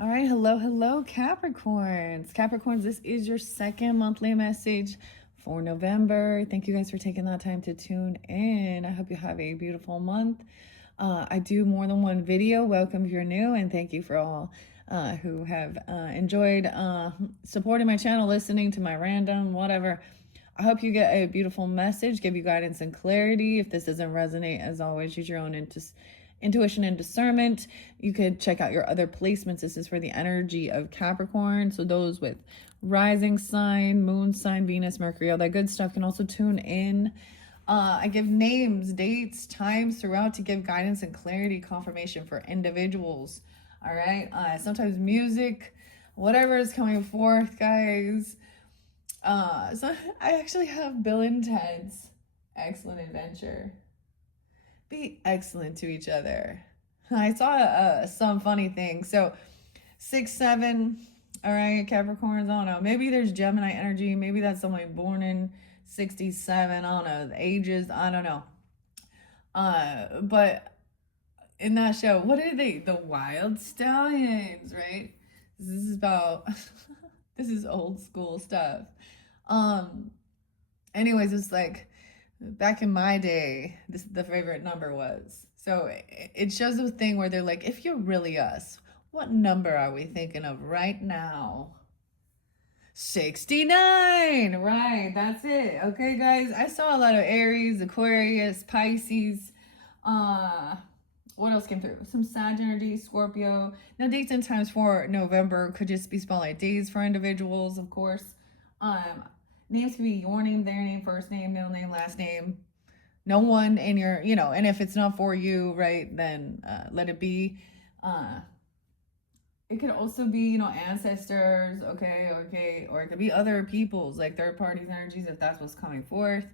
All right, hello, Capricorns. Capricorns, this is your second monthly message for November. Thank you guys for taking that time to tune in. I hope you have a beautiful month. I do more than one video. Welcome if you're new, and thank you for all who have enjoyed supporting my channel, listening to my random, whatever. I hope you get a beautiful message, give you guidance and clarity. If this doesn't resonate, as always, use your own intuition and discernment. You could check out your other placements. This is for the energy of Capricorn. So those with rising sign, moon sign, Venus, Mercury, all that good stuff can also tune in. I give names, dates, times throughout to give guidance and clarity, confirmation for individuals. All right. Sometimes music, whatever is coming forth, guys. So I actually have Bill and Ted's Excellent Adventure. Be excellent to each other. I saw some funny thing. So 6, 7, all right, Capricorns, I don't know. Maybe there's Gemini energy. Maybe that's somebody born in 67. I don't know. The ages, I don't know. But in that show, what are they? The Wild Stallions, right? This is about, this is old school stuff. Anyways, it's like, back in my day, this the favorite number was. So it shows a thing where they're like, if you're really us, what number are we thinking of right now? 69, right? That's it. Okay, guys. I saw a lot of Aries, Aquarius, Pisces. What else came through? Some Sag energy, Scorpio. Now, dates and times for November could just be spotlight days for individuals, of course. Names could be your name, their name, first name, middle name, last name. No one in your, and if it's not for you, right, then let it be. It could also be, ancestors, okay, or it could be other people's, like third parties' energies, if that's what's coming forth.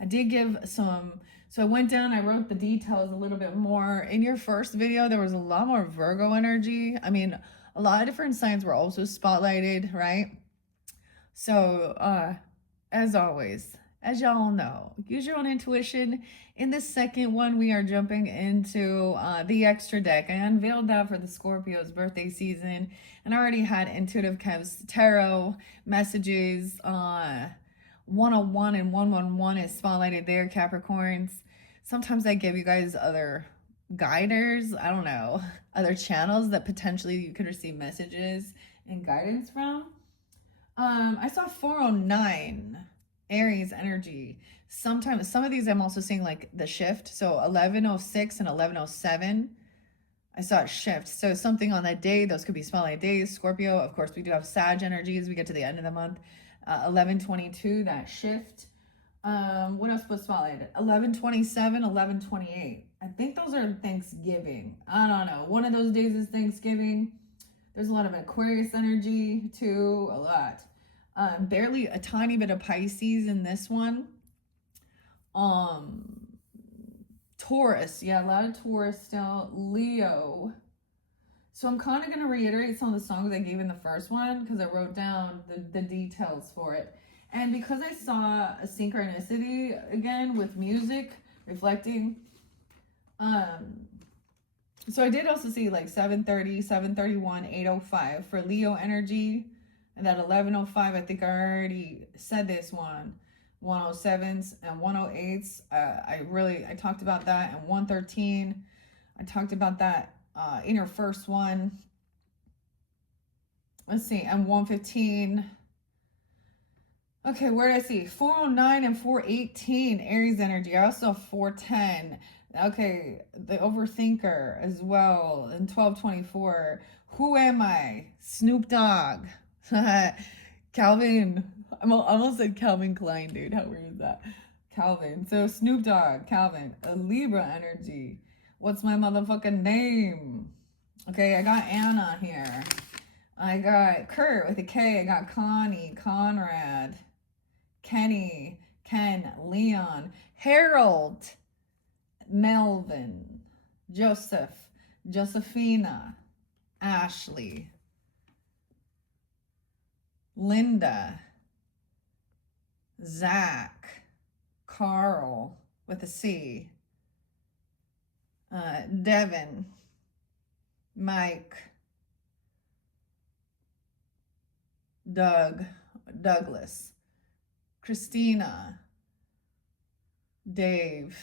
I did give some, so I went down, I wrote the details a little bit more. In your first video, there was a lot more Virgo energy. I mean, a lot of different signs were also spotlighted, right? So, as always, as y'all know, use your own intuition. In the second one, we are jumping into the extra deck. I unveiled that for the Scorpio's birthday season, and I already had Intuitive Kev's tarot messages. 101 and 111 is spotlighted there, Capricorns. Sometimes I give you guys other guiders, I don't know, other channels that potentially you could receive messages and guidance from. I saw 409 Aries energy. Sometimes some of these I'm also seeing like the shift. So 1106 and 1107. I saw it shift. So something on that day, those could be spotlight days. Scorpio, of course, we do have Sag energy as we get to the end of the month. 1122, that shift. What else was spotlighted? 1127, 1128. I think those are Thanksgiving. I don't know. One of those days is Thanksgiving. There's a lot of Aquarius energy too, a lot. Barely a tiny bit of Pisces in this one. Taurus, yeah, a lot of Taurus still. Leo. So I'm kind of going to reiterate some of the songs I gave in the first one because I wrote down the details for it. And because I saw a synchronicity again with music reflecting, so I did also see like 730, 731, 805 for Leo energy. And that 1105, I think I already said this one. 107s and 108s. I talked about that. And 113, I talked about that in your first one. Let's see. And 115. Okay, where did I see? 409 and 418, Aries energy. I also have 410. Okay, the overthinker as well. And 1224. Who am I? Snoop Dogg. Calvin. I almost said Calvin Klein, dude. How weird is that? Calvin. So Snoop Dogg, Calvin. A Libra energy. What's my motherfucking name? Okay, I got Anna here. I got Kurt with a K. I got Connie, Conrad, Kenny, Ken, Leon, Harold, Melvin, Joseph, Josephina, Ashley, Linda, Zach, Carl with a C, Devin, Mike, Douglas, Christina, Dave.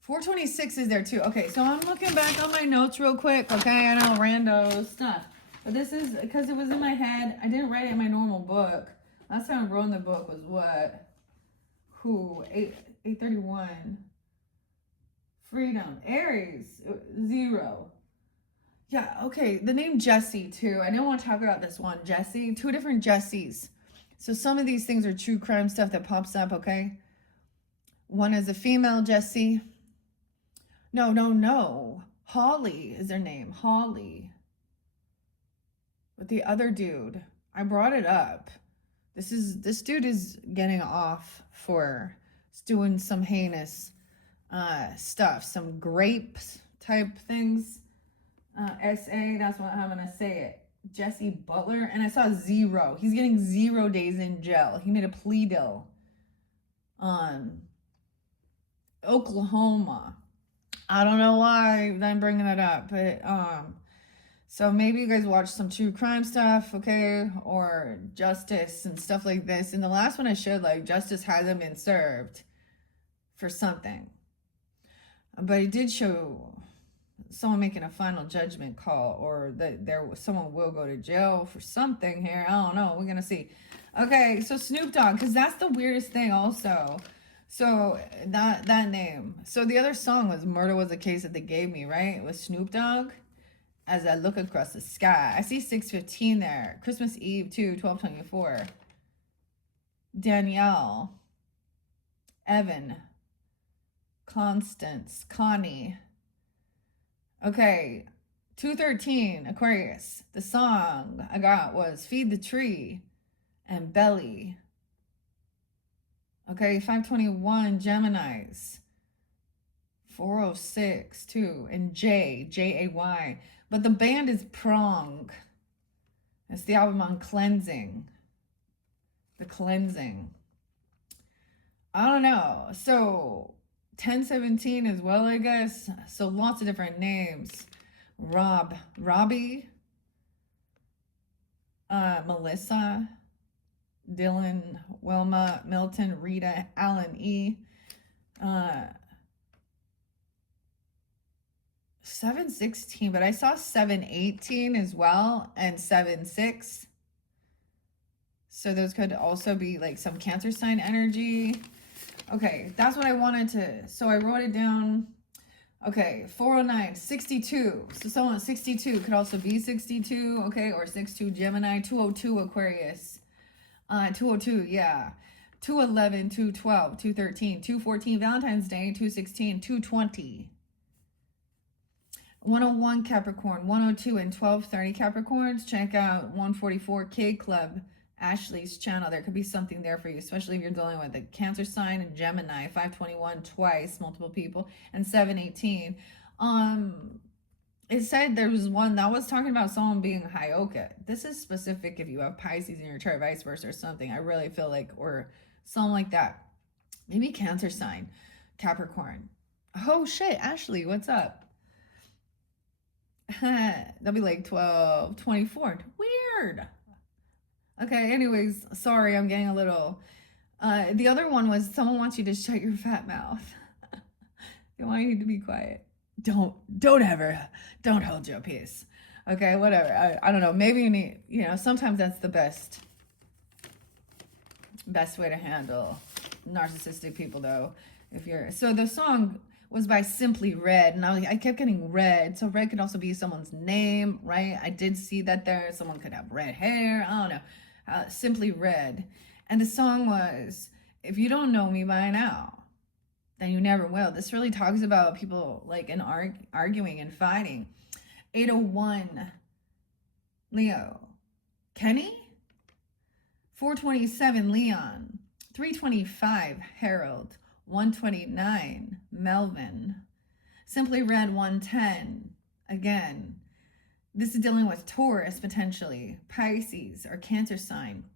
426 is there too. Okay, so I'm looking back on my notes real quick. Okay, I know rando stuff. But this is because it was in my head. I didn't write it in my normal book. Last time I wrote in the book was what? 831. Freedom. Aries. 0. Yeah, okay. The name Jesse too. I didn't want to talk about this one. Jesse. 2 different Jessies. So some of these things are true crime stuff that pops up, okay? One is a female Jesse. No. Holly is their name. Holly. But the other dude, I brought it up. This dude is getting off for doing some heinous stuff, some grapes type things. SA, that's what I'm gonna say it. Jesse Butler, and I saw 0. He's getting 0 days in jail. He made a plea deal on Oklahoma. I don't know why I'm bringing it up, but so maybe you guys watch some true crime stuff, okay, or justice and stuff like this. And the last one I showed, like, justice hasn't been served for something, but it did show someone making a final judgment call, or that someone will go to jail for something here. I don't know. We're gonna see. Okay, so Snoop Dogg, because that's the weirdest thing also. So that name. So the other song was "Murder Was a Case That They Gave Me," right? It was Snoop Dogg. As I look across the sky, I see 6:15 there. Christmas Eve too, 12:24. Danielle, Evan, Constance, Connie. Okay, 2:13, Aquarius. The song I got was "Feed the Tree" and "Belly." Okay, 5:21, Geminis. 4:06 too, and Jay. But the band is Prong. It's the album on cleansing. The cleansing. I don't know. So 10:17 as well, I guess. So lots of different names. Robbie, Melissa, Dylan, Wilma, Milton, Rita, Alan E. 7:16, but I saw 7:18 as well, and 7:6. So those could also be like some Cancer sign energy. Okay, that's what I wanted to. So I wrote it down. Okay, 409, 62. So someone 62 could also be 62, okay, or 62 Gemini, 202 Aquarius. 202, yeah. 211, 212, 213, 214 Valentine's Day, 216, 220. 101 Capricorn, 102 and 1230 Capricorns. Check out 144 K Club, Ashley's channel. There could be something there for you, especially if you're dealing with a Cancer sign and Gemini. 521 twice, multiple people, and 718. It said there was one that was talking about someone being Hyoka. This is specific if you have Pisces in your chart, vice versa, or something. I really feel like, or something like that. Maybe Cancer sign, Capricorn. Oh shit, Ashley, what's up? That'll be like 12:24. Weird. Okay, anyways, sorry, I'm getting a little. The other one was someone wants you to shut your fat mouth. They want you to be quiet. Don't hold your peace. Okay, whatever. I don't know. Maybe you need, sometimes that's the best way to handle narcissistic people, though. So the song was by Simply Red, and I kept getting red. So red could also be someone's name, right? I did see that there. Someone could have red hair. I don't know. Simply Red. And the song was, "If you don't know me by now, then you never will." This really talks about people like arguing and fighting. 801 Leo. Kenny? 427 Leon. 325 Harold. 129 Melvin. Simply Red 110. Again, this is dealing with Taurus potentially, Pisces, or Cancer sign.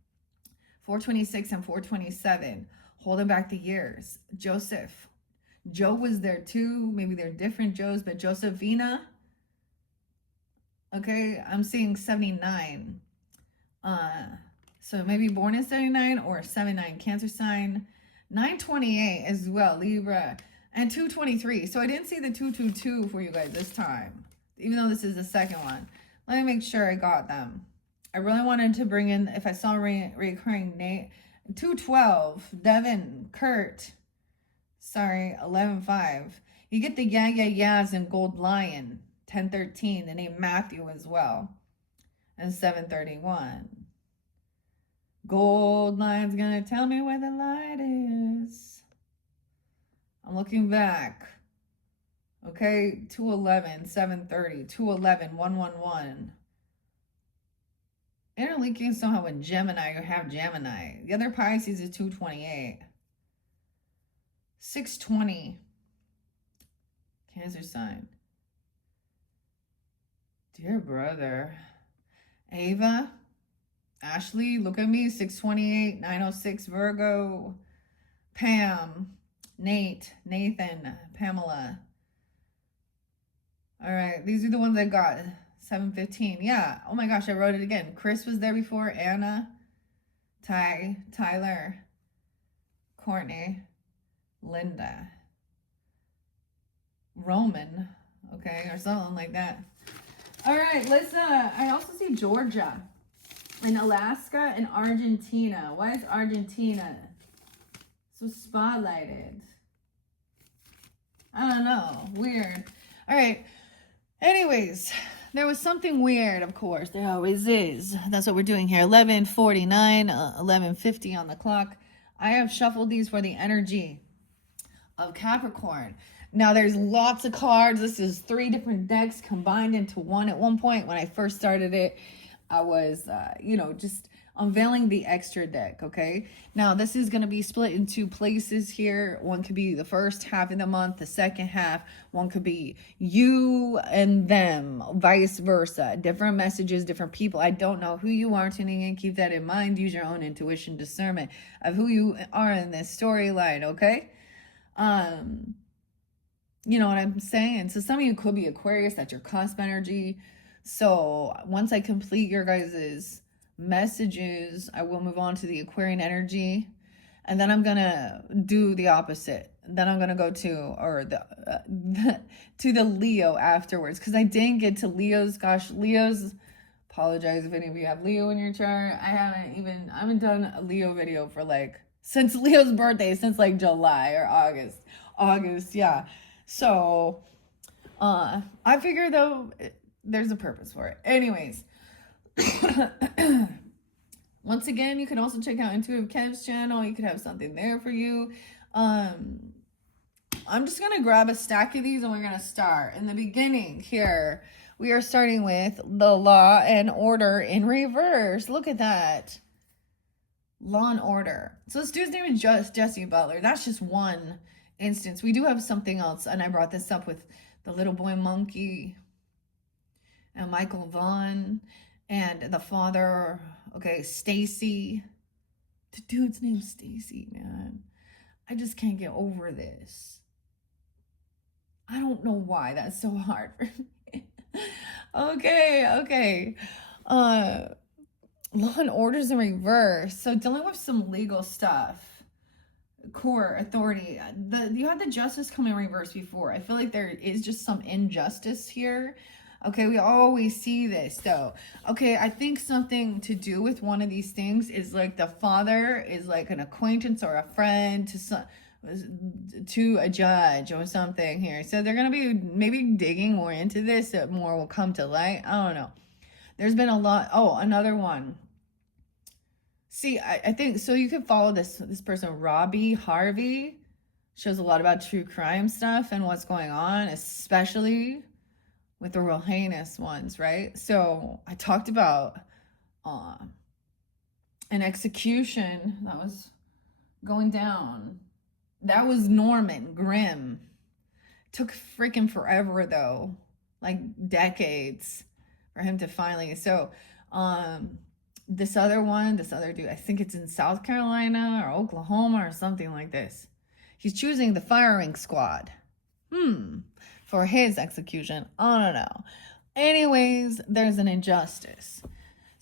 426 and 427, holding back the years. Joseph. Joe was there too. Maybe they're different Joes, but Josephina. Okay, I'm seeing 79. So maybe born in 79 or 79 Cancer sign. 928 as well, Libra. And 223. So I didn't see the 222 for you guys this time, even though this is the second one. Let me make sure I got them. I really wanted to bring in, if I saw recurring Nate, 212, Devin, Kurt, sorry, 11-5. You get the yeahs and Gold Lion, 1013, the name Matthew as well, and 731. Gold Lion's gonna tell me where the light is. I'm looking back. Okay, 211, 730, 211, 111. Interlinking somehow with Gemini, you have Gemini. The other Pisces is 228. 620. Cancer sign. Dear brother. Ava. Ashley, look at me. 628, 906 Virgo. Pam. Nate. Nathan. Pamela. All right, these are the ones I got. 715. Yeah. Oh my gosh, I wrote it again. Chris was there before. Anna. Tyler. Courtney. Linda. Roman. Okay, or something like that. All right, let's I also see Georgia and Alaska and Argentina. Why is Argentina so spotlighted? I don't know. Weird. All right. Anyways, there was something weird, of course. There always is. That's what we're doing here. 11:49, 11:50 on the clock. I have shuffled these for the energy of Capricorn. Now, there's lots of cards. This is 3 different decks combined into one. At one point, when I first started it, I was, just unveiling the extra deck, okay? Now, this is going to be split in 2 places here. One could be the first half of the month, the second half. One could be you and them, vice versa. Different messages, different people. I don't know who you are tuning in. Keep that in mind. Use your own intuition, discernment of who you are in this storyline, okay? You know what I'm saying? So some of you could be Aquarius, that's your cusp energy. So once I complete your guys's messages, I will move on to the Aquarian energy, and then I'm gonna do the opposite. Then I'm gonna go to to the Leo afterwards, because I didn't get to Leo's. Gosh, Leo's. Apologize if any of you have Leo in your chart. I haven't done a Leo video for since Leo's birthday, since July or August, yeah. So, I figure though, there's a purpose for it. Anyways, once again, you can also check out Intuitive Kev's channel. You could have something there for you. I'm just going to grab a stack of these and we're going to start. In the beginning here, we are starting with the Law and Order in reverse. Look at that. Law and Order. So this dude's name is Jesse Butler. That's just one instance. We do have something else, and I brought this up with the little boy monkey and Michael Vaughn and the father. Okay, Stacy. The dude's name's Stacy, man. I just can't get over this. I don't know why that's so hard for me. Okay. Law and Order's in reverse. So dealing with some legal stuff. Court, authority. You had the Justice come in reverse before. I feel like there is just some injustice here. Okay, we always see this though. Okay, I think something to do with one of these things is the father is an acquaintance or a friend to a judge or something here. So they're gonna be maybe digging more into this. So more will come to light. I don't know. There's been a lot. Oh, another one. See, I think, so you could follow this person, Robbie Harvey. Shows a lot about true crime stuff and what's going on, especially with the real heinous ones, right? So I talked about an execution that was going down. That was Norman Grimm. Took freaking forever though, decades for him to finally. So this other dude, I think it's in South Carolina or Oklahoma or something like this. He's choosing the firing squad for his execution. I don't know. Anyways, there's an injustice.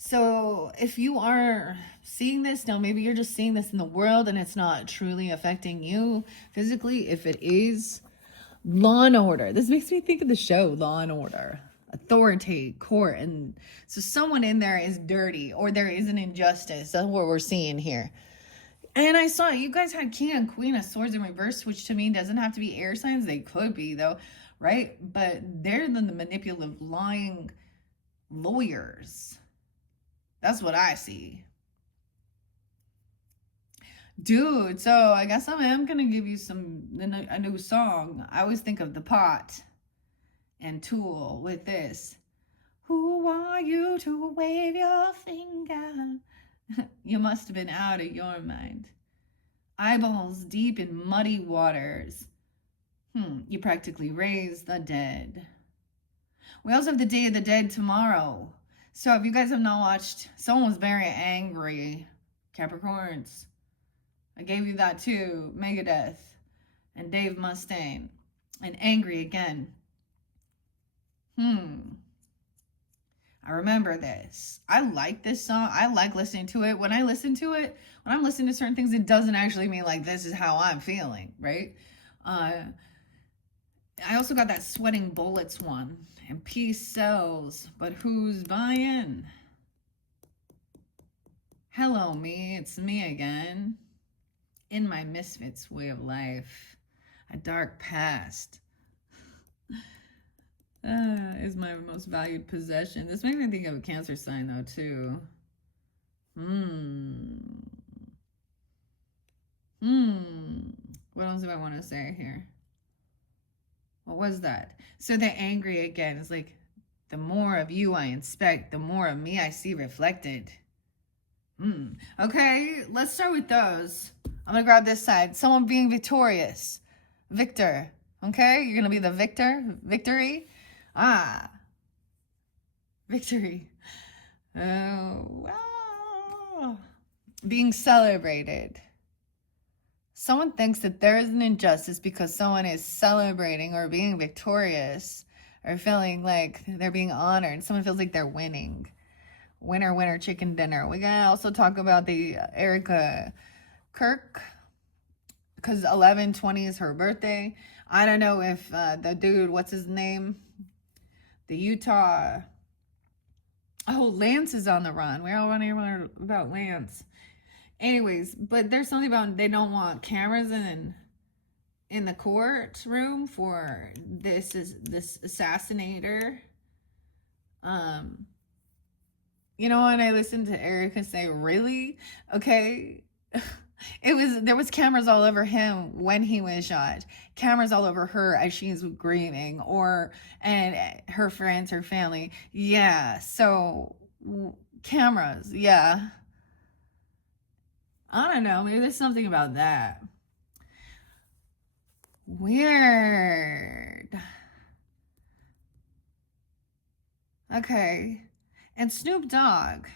So if you are seeing this now, maybe you're just seeing this in the world and it's not truly affecting you physically. If it is, Law and Order. This makes me think of the show Law and Order. Authority, court, and so someone in there is dirty or there is an injustice. That's what we're seeing here. And I saw you guys had King and Queen of Swords in reverse, which to me doesn't have to be air signs. They could be though, right? But they're the manipulative, lying lawyers. That's what I see. Dude, so I guess I am going to give you a new song. I always think of The Pot and Tool with this. Who are you to wave your finger? You must have been out of your mind. Eyeballs deep in muddy waters. You practically raised the dead. We also have the Day of the Dead tomorrow. So if you guys have not watched, someone was very angry. Capricorns. I gave you that too. Megadeth and Dave Mustaine. And Angry again. I remember this. I like this song. I like listening to it. When I'm listening to certain things, it doesn't actually mean like this is how I'm feeling, right? I also got that Sweating Bullets one. And peace sells, but who's buying? Hello, me. It's me again. In my misfits way of life. A dark past is my most valued possession. This makes me think of a Cancer sign, though, too. What else do I want to say here? What was that? So the Angry again is like, the more of you I inspect, the more of me I see reflected. Okay, let's start with those. I'm going to grab this side. Someone being victorious. Victor. Okay, you're going to be the victor. Victory. Victory. Oh, wow. Being celebrated. Someone thinks that there is an injustice because someone is celebrating or being victorious or feeling like they're being honored. Someone feels like they're winning. Winner, winner, chicken dinner. We gotta also talk about the Erica Kirk because 11/20 is her birthday. I don't know if the dude, what's his name? The Utah. Oh, Lance is on the run. We're all running about Lance. Anyways, but there's something about they don't want cameras in the courtroom for this assassinator. You know, when I listened to Erica say, really? Okay. There was cameras all over him when he was shot. Cameras all over her as she's grieving and her friends, her family. Yeah. So cameras. Yeah. I don't know. Maybe there's something about that. Weird. Okay. And Snoop Dogg.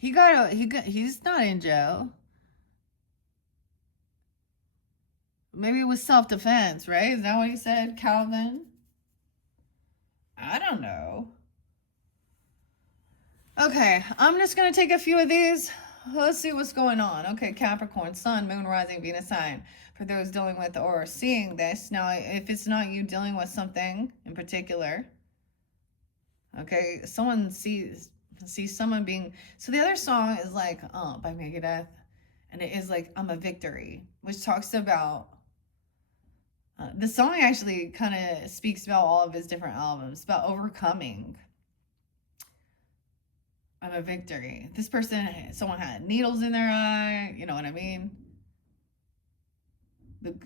He's not in jail. Maybe it was self-defense, right? Is that what he said, Calvin? I don't know. Okay, I'm just going to take a few of these. Let's see what's going on. Okay, Capricorn, Sun, Moon, Rising, Venus sign. For those dealing with or seeing this. Now, if it's not you dealing with something in particular, okay, someone sees someone being... So the other song is like, by Megadeth. And it is like, I'm a Victory. Which talks about... the song actually kind of speaks about all of his different albums. About overcoming. I'm a Victory. This person, someone had needles in their eye. You know what I mean?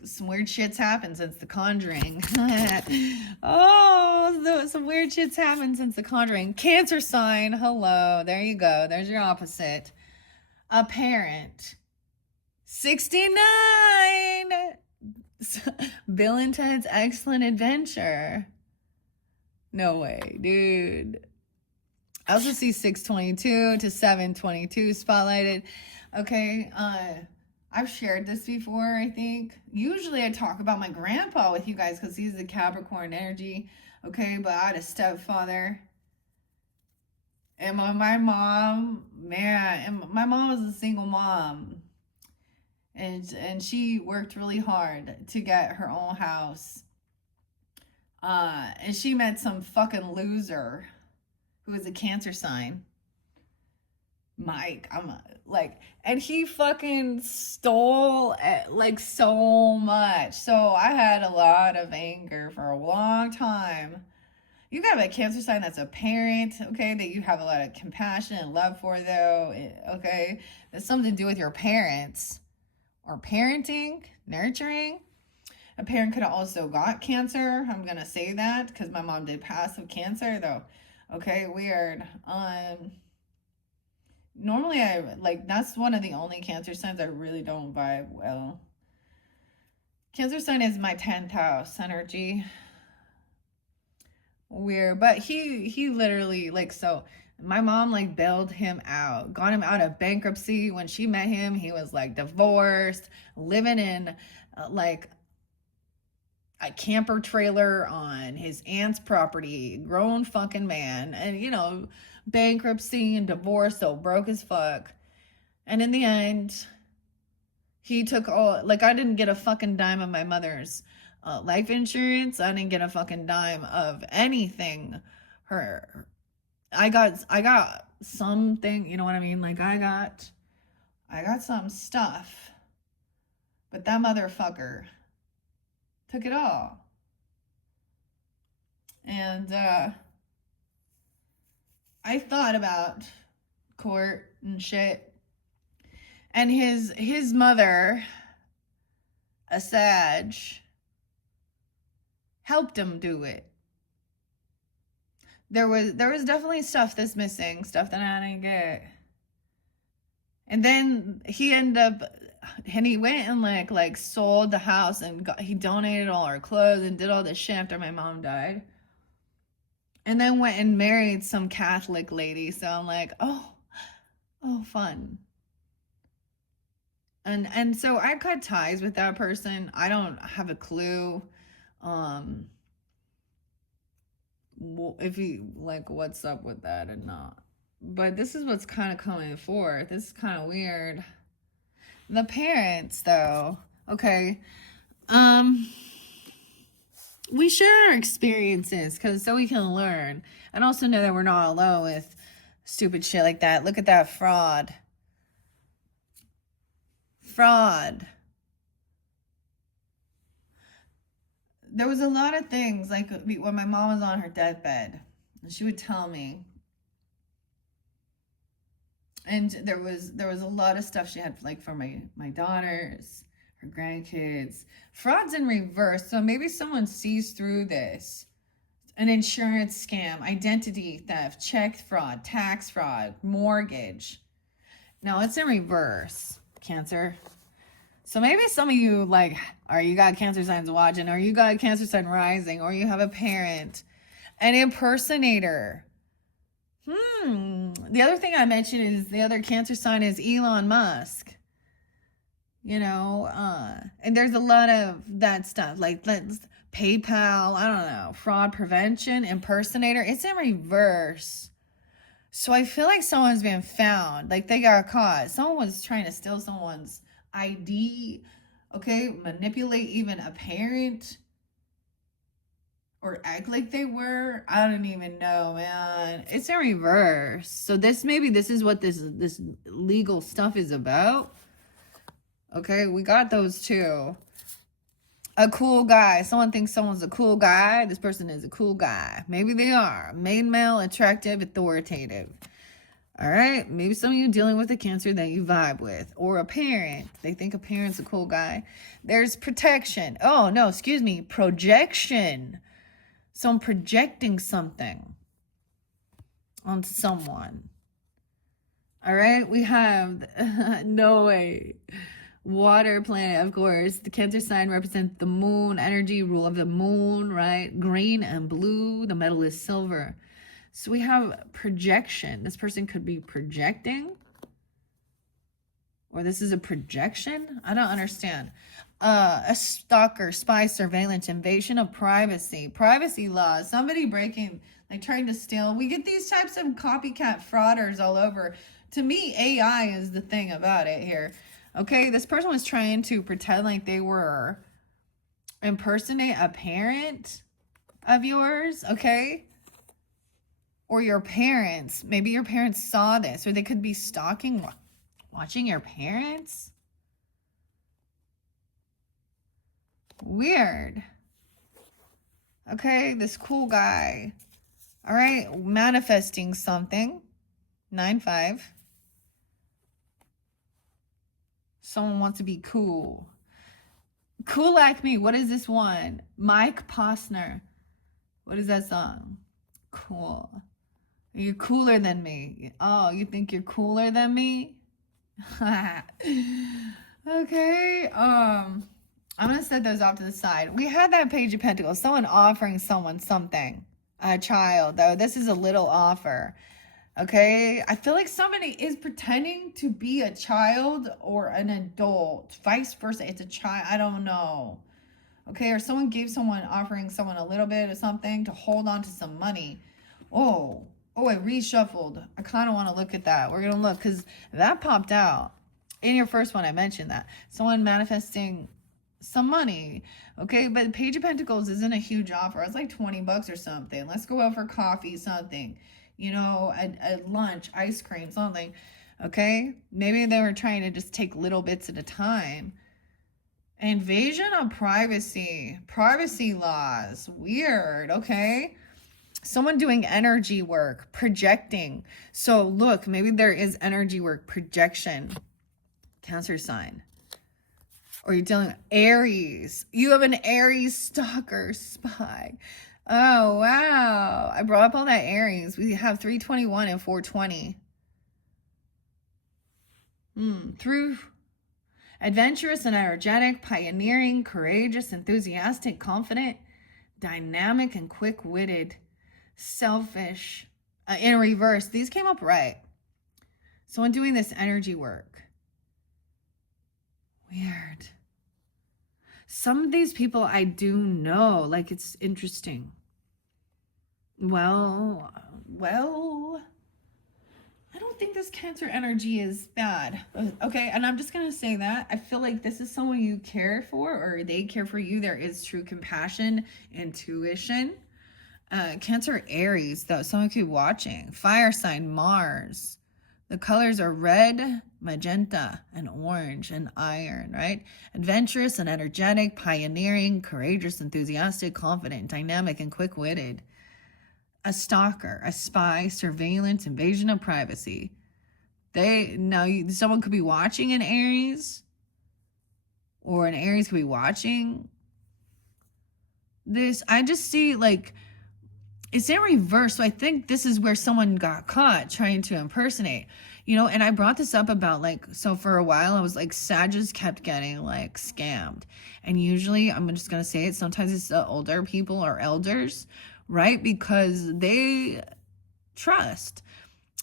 Some weird shit's happened since The Conjuring. Some weird shit's happened since The Conjuring. Cancer sign. Hello. There you go. There's your opposite. A parent. 69. Bill and Ted's Excellent Adventure. No way, dude. I also see 622 to 722 spotlighted. Okay, I've shared this before, I think. Usually I talk about my grandpa with you guys because he's the Capricorn energy. Okay, but I had a stepfather. And my mom, man, and my mom was a single mom. And she worked really hard to get her own house. And she met some fucking loser who was a Cancer sign. Mike, and he fucking stole like so much. So I had a lot of anger for a long time. You got a Cancer sign that's a parent, okay, that you have a lot of compassion and love for, though, okay? That's something to do with your parents or parenting, nurturing. A parent could have also got cancer. I'm going to say that because my mom did pass with cancer, though. Okay, weird. Normally, that's one of the only Cancer signs I really don't vibe well. Cancer sign is my 10th house energy. Weird, but he literally, so my mom bailed him out, got him out of bankruptcy. When she met him, he was divorced, living in a camper trailer on his aunt's property, grown fucking man, and bankruptcy and divorce, so broke as fuck. And in the end, he took all, I didn't get a fucking dime of my mother's life insurance. I didn't get a fucking dime of anything. I got something, you know what I mean? I got some stuff, but that motherfucker took it all. And I thought about court and shit. And his mother, a Sag, helped him do it. There was definitely stuff that's missing, stuff that I didn't get. And then he ended up, and he went and sold the house, and he donated all our clothes and did all this shit after my mom died. And then went and married some Catholic lady. So I'm like, oh, fun. And so I cut ties with that person. I don't have a clue if he what's up with that and not. But this is what's kind of coming forth. This is kind of weird. The parents, though, okay. We share our experiences so we can learn, and also know that we're not alone with stupid shit like that. Look at that fraud. There was a lot of things, when my mom was on her deathbed, she would tell me, and there was a lot of stuff she had for my daughters, her grandkids. Fraud's in reverse, so maybe someone sees through this. An insurance scam, identity theft, check fraud, tax fraud, mortgage. No, it's in reverse, Cancer. So maybe some of you you got Cancer signs watching, or you got Cancer sign rising, or you have a parent, an impersonator. The other thing I mentioned is the other Cancer sign is Elon Musk. And there's a lot of that stuff, PayPal, I don't know, fraud prevention, impersonator. It's in reverse. So I feel like someone's been found, they got caught. Someone was trying to steal someone's ID, okay, manipulate even a parent, or act like they were. I don't even know, man. It's in reverse. So this is what this legal stuff is about. Okay, we got those two. A cool guy. Someone thinks someone's a cool guy. This person is a cool guy. Maybe they are. Main male, attractive, authoritative. All right, maybe some of you dealing with a Cancer that you vibe with, or a parent. They think a parent's a cool guy. There's protection. Oh, no, excuse me, projection. So I'm projecting something onto someone. All right, we have, no way. Water planet, of course. The Cancer sign represents the moon, energy, rule of the moon, right? Green and blue. The metal is silver. So we have projection. This person could be projecting, or this is a projection. I don't understand. A stalker, spy, surveillance, invasion of privacy laws, somebody breaking, like trying to steal. We get these types of copycat frauders all over. To me, AI is the thing about it here. Okay, this person was trying to pretend like they were impersonate a parent of yours, okay? Or your parents. Maybe your parents saw this, or they could be stalking, watching your parents. Weird. Okay, this cool guy. All right, manifesting something. 9-5. Someone wants to be cool. Cool like me. What is this one? Mike Posner. What is that song? Cool. You're cooler than me. Oh, you think you're cooler than me? Okay. I'm going to set those off to the side. We had that Page of Pentacles. Someone offering someone something. A child, though. This is a little offer. Okay? I feel like somebody is pretending to be a child or an adult. Vice versa. It's a child. I don't know. Okay? Or someone gave someone, offering someone a little bit of something to hold on to some money. Oh, I reshuffled. I kind of want to look at that. We're going to look because that popped out. In your first one, I mentioned that. Someone manifesting some money, okay? But Page of Pentacles isn't a huge offer. It's like 20 bucks or something. Let's go out for coffee, something. You know, at lunch, ice cream, something, okay? Maybe they were trying to just take little bits at a time. Invasion of privacy laws, weird, okay? Someone doing energy work, projecting. So look, maybe there is energy work, projection, Cancer sign. Or you're dealing with Aries. You have an Aries stalker, spy. Oh, wow. I brought up all that Aries. We have 321 and 420. Through adventurous and energetic, pioneering, courageous, enthusiastic, confident, dynamic, and quick-witted, selfish. In reverse, these came up right. Someone doing this energy work. Weird. Some of these people I do know, like it's interesting. Well, I don't think this Cancer energy is bad. Okay, and I'm just going to say that. I feel like this is someone you care for or they care for you. There is true compassion, intuition. Cancer Aries, though, someone could be watching. Fire sign Mars. The colors are red, magenta, and orange, and iron, right? Adventurous and energetic, pioneering, courageous, enthusiastic, confident, dynamic, and quick-witted. A stalker, a spy, surveillance, invasion of privacy. Someone could be watching an Aries, or an Aries could be watching this. I just see, like, it's in reverse. So I think this is where someone got caught trying to impersonate, you know, and I brought this up about so for a while I was like, Sagittarius kept getting like scammed. And usually I'm just going to say it. Sometimes it's the older people or elders, right? Because they trust,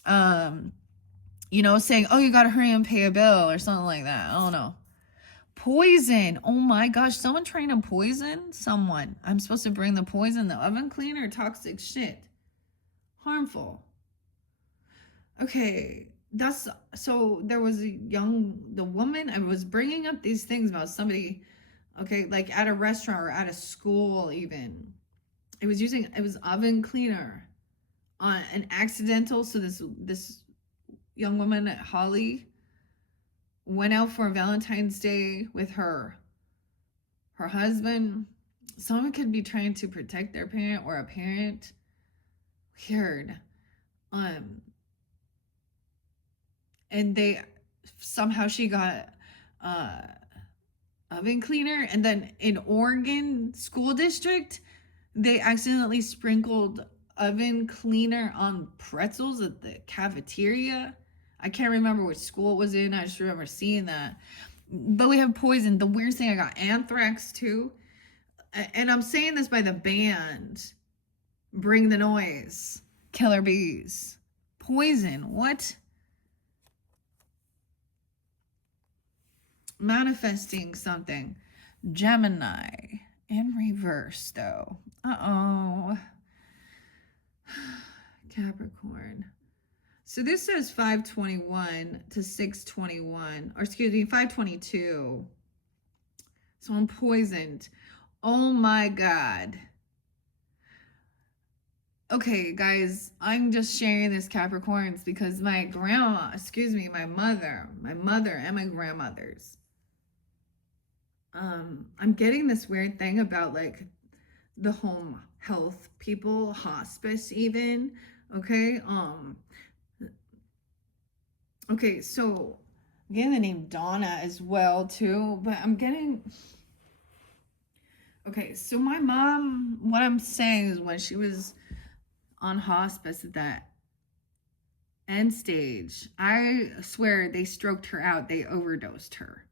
you know, saying, oh, you got to hurry and pay a bill or something like that. I don't know. Poison. Oh my gosh. Someone trying to poison someone. I'm supposed to bring the poison, the oven cleaner, toxic shit. Harmful. Okay. So there was the woman, I was bringing up these things about somebody, okay, like at a restaurant or at a school even. It was oven cleaner on an accidental. So this young woman, Holly, went out for Valentine's Day with her husband. Someone could be trying to protect their parent or a parent. Weird. And she got oven cleaner, and then in Oregon school district, they accidentally sprinkled oven cleaner on pretzels at the cafeteria. I can't remember which school it was in. I just remember seeing that. But we have poison. The weirdest thing, I got anthrax too. And I'm saying this by the band. Bring the Noise. Killer Bees. Poison. What? Manifesting something. Gemini in reverse, though. Uh-oh. Capricorn. So this says 521 to 621, or excuse me, 522. So I'm poisoned. Oh my God. Okay, guys, I'm just sharing this Capricorns because my grandma, excuse me, my mother and my grandmothers. I'm getting this weird thing about like the home health people, hospice even. Okay. Okay, so I'm getting the name Donna as well too, but I'm getting, okay, so my mom, what I'm saying is when she was on hospice at that end stage, I swear they stroked her out, they overdosed her.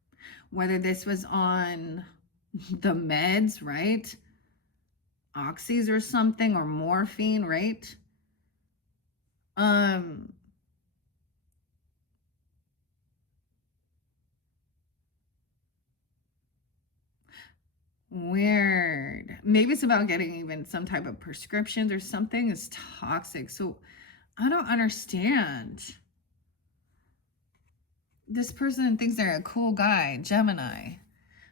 Whether this was on the meds, right? Oxys or something, or morphine, right? Weird. Maybe it's about getting even some type of prescriptions or something is toxic. So I don't understand. This person thinks they're a cool guy, Gemini.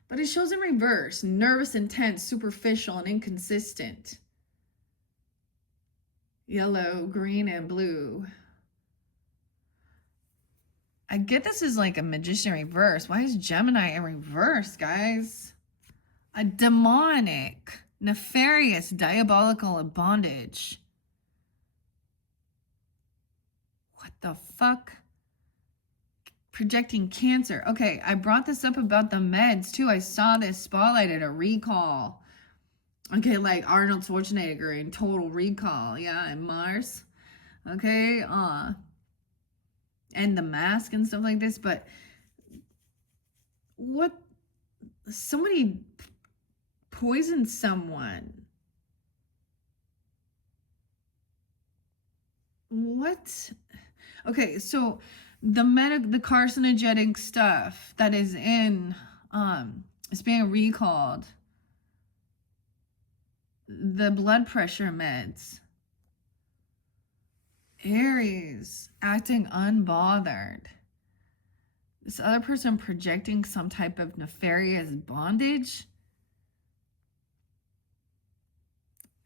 But it shows in reverse. Nervous, intense, superficial, and inconsistent. Yellow, green, and blue. I get this is like a magician reverse. Why is Gemini in reverse, guys? A demonic, nefarious, diabolical bondage. What the fuck? Projecting cancer. Okay, I brought this up about the meds too. I saw this spotlighted, a recall. Okay, like Arnold Schwarzenegger in Total Recall. Yeah, and Mars. Okay, and the mask and stuff like this. But what? Somebody poisoned someone. What? Okay, so the carcinogenic stuff that is in is being recalled. The blood pressure meds. Aries acting unbothered. This other person projecting some type of nefarious bondage.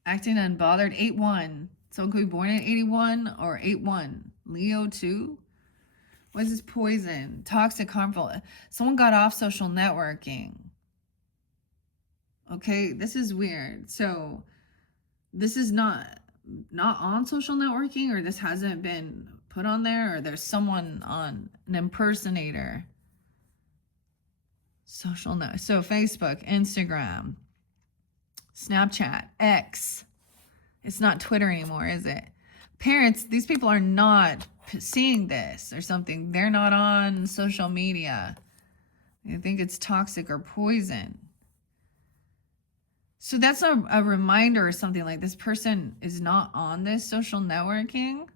Acting unbothered. 8-1. Someone could be born in 81 or 8-1. Leo 2. What is this poison? Toxic, harmful. Someone got off social networking. Okay, this is weird. So this is not on social networking, or this hasn't been put on there, or there's someone on an impersonator. Social net. So Facebook, Instagram, Snapchat, X. It's not Twitter anymore, is it? Parents, these people are not seeing this or something. They're not on social media. They think it's toxic or poison. So that's a reminder or something, like this person is not on this social networking.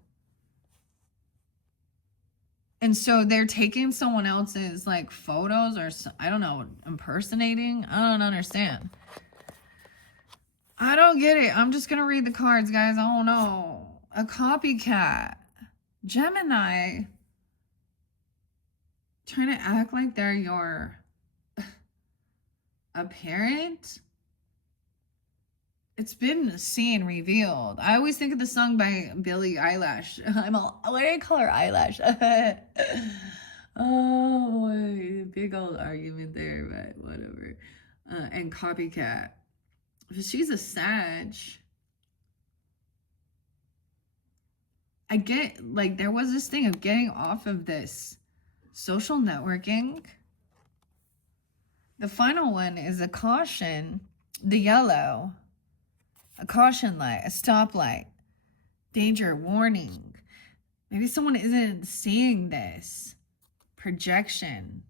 And so they're taking someone else's like photos, or I don't know, impersonating. I don't understand. I don't get it. I'm just going to read the cards, guys. I don't know. A copycat. Gemini. Trying to act like they're your a parent. It's been seen, revealed. I always think of the song by Billie Eilish. What do I call her? Eyelash. Oh, boy. Big old argument there, but whatever. And copycat. She's a Sag. I get, like, there was this thing of getting off of this social networking. The final one is a caution. The yellow. A caution light, a stoplight, danger, warning. Maybe someone isn't seeing this. Projection.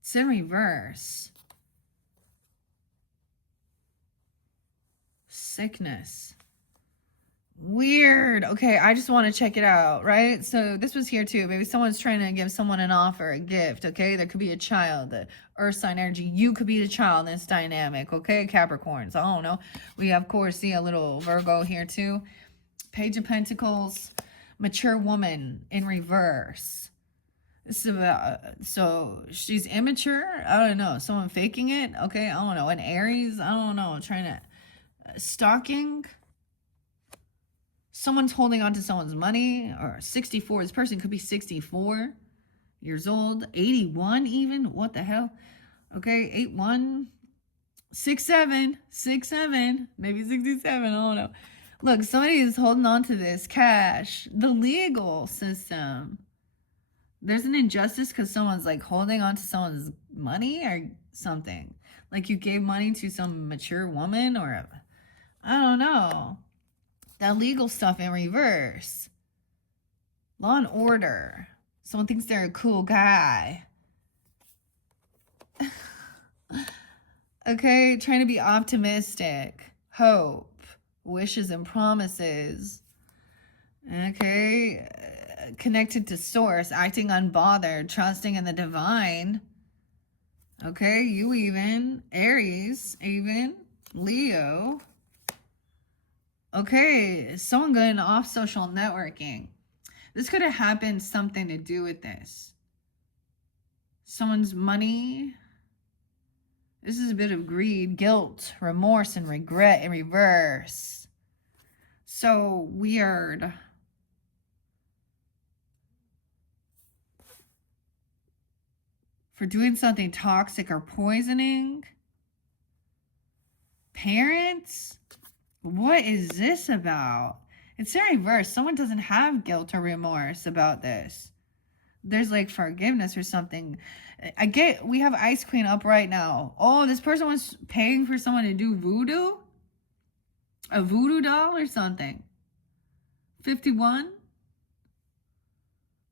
It's in reverse. Sickness. Weird. Okay, I just want to check it out, right? So this was here too. Maybe someone's trying to give someone an offer, a gift, okay? There could be a child, the earth sign energy. You could be the child in this dynamic, okay? Capricorns. I don't know. We, of course, see a little Virgo here too. Page of Pentacles, mature woman in reverse. This is about, so she's immature. I don't know. Someone faking it. Okay, I don't know. An Aries. I don't know. Trying to, stalking. Someone's holding on to someone's money, or 64. This person could be 64 years old, 81 even. What the hell? Okay, 81, 67, 67, maybe 67. I don't know. Look, somebody is holding on to this cash. The legal system. There's an injustice because someone's like holding on to someone's money or something. Like you gave money to some mature woman, or I don't know. That legal stuff in reverse. Law and order. Someone thinks they're a cool guy. Okay, trying to be optimistic. Hope. Wishes and promises. Okay, connected to source. Acting unbothered. Trusting in the divine. Okay, you even. Aries, even. Leo. Okay, someone going off social networking. This could have happened something to do with this. Someone's money. This is a bit of greed, guilt, remorse, and regret in reverse. So weird. For doing something toxic or poisoning. Parents. What is this about? It's in reverse. Someone doesn't have guilt or remorse about this. There's like forgiveness or something. We have Ice Queen up right now. Oh, this person was paying for someone to do voodoo? A voodoo doll or something. 51?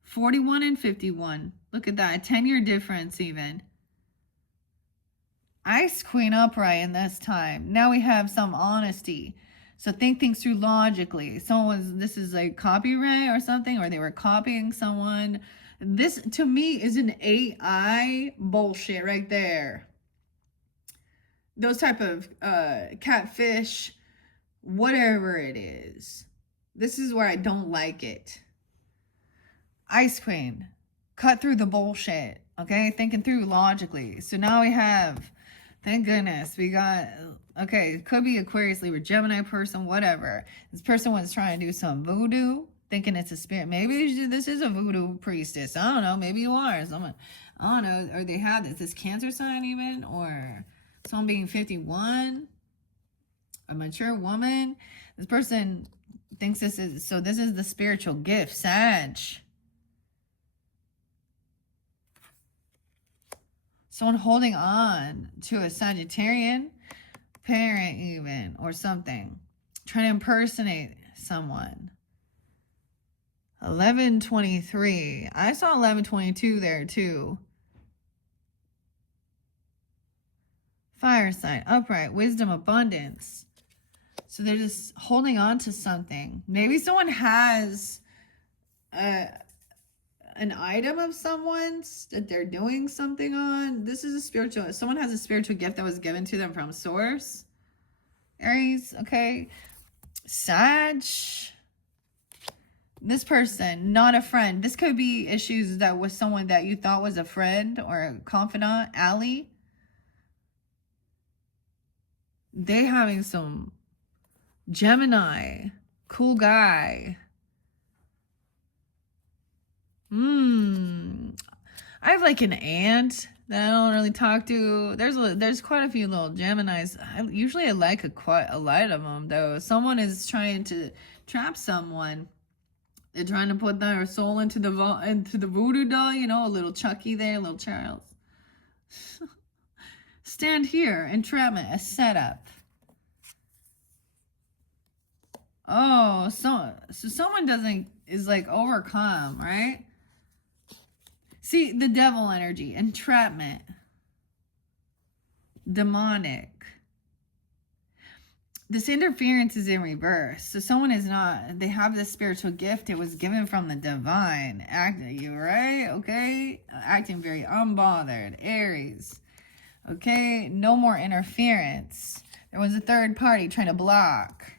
41 and 51. Look at that. A 10-year difference even. Ice Queen upright in this time. Now we have some honesty. So think things through logically. This is like copyright or something, or they were copying someone. This to me is an AI bullshit right there. Those type of catfish, whatever it is. This is where I don't like it. Ice Queen, cut through the bullshit. Okay, thinking through logically. So now we have. Thank goodness we got, okay, it could be Aquarius, Libra, Gemini person, whatever. This person was trying to do some voodoo, thinking it's a spirit. Maybe this is a voodoo priestess. I don't know. Maybe you are. Someone, I don't know. Or they have this Cancer sign even, or someone being 51, a mature woman. This person thinks this is, so this is the spiritual gift, Sag. Someone holding on to a Sagittarian parent even, or something. Trying to impersonate someone. 1123. I saw 1122 there too. Fire sign, upright, wisdom, abundance. So they're just holding on to something. Maybe someone has an item of someone's that they're doing something on. This is a spiritual, someone has a spiritual gift that was given to them from source. Aries, okay. Sag. This person, not a friend. This could be issues that was someone that you thought was a friend or a confidant, ally. They having some Gemini, cool guy. I have like an aunt that I don't really talk to. There's quite a few little Geminis. I like quite a lot of them though. Someone is trying to trap someone. They're trying to put their soul into the voodoo doll. You know, a little Chucky there, a little Charles. Stand here, entrapment, a setup. Oh, so someone is like overcome, right? See, the devil energy, entrapment, demonic. this interference is in reverse. So someone is not, they have this spiritual gift. It was given from the divine. You right? Okay. Acting very unbothered. Aries. Okay. No more interference. There was a third party trying to block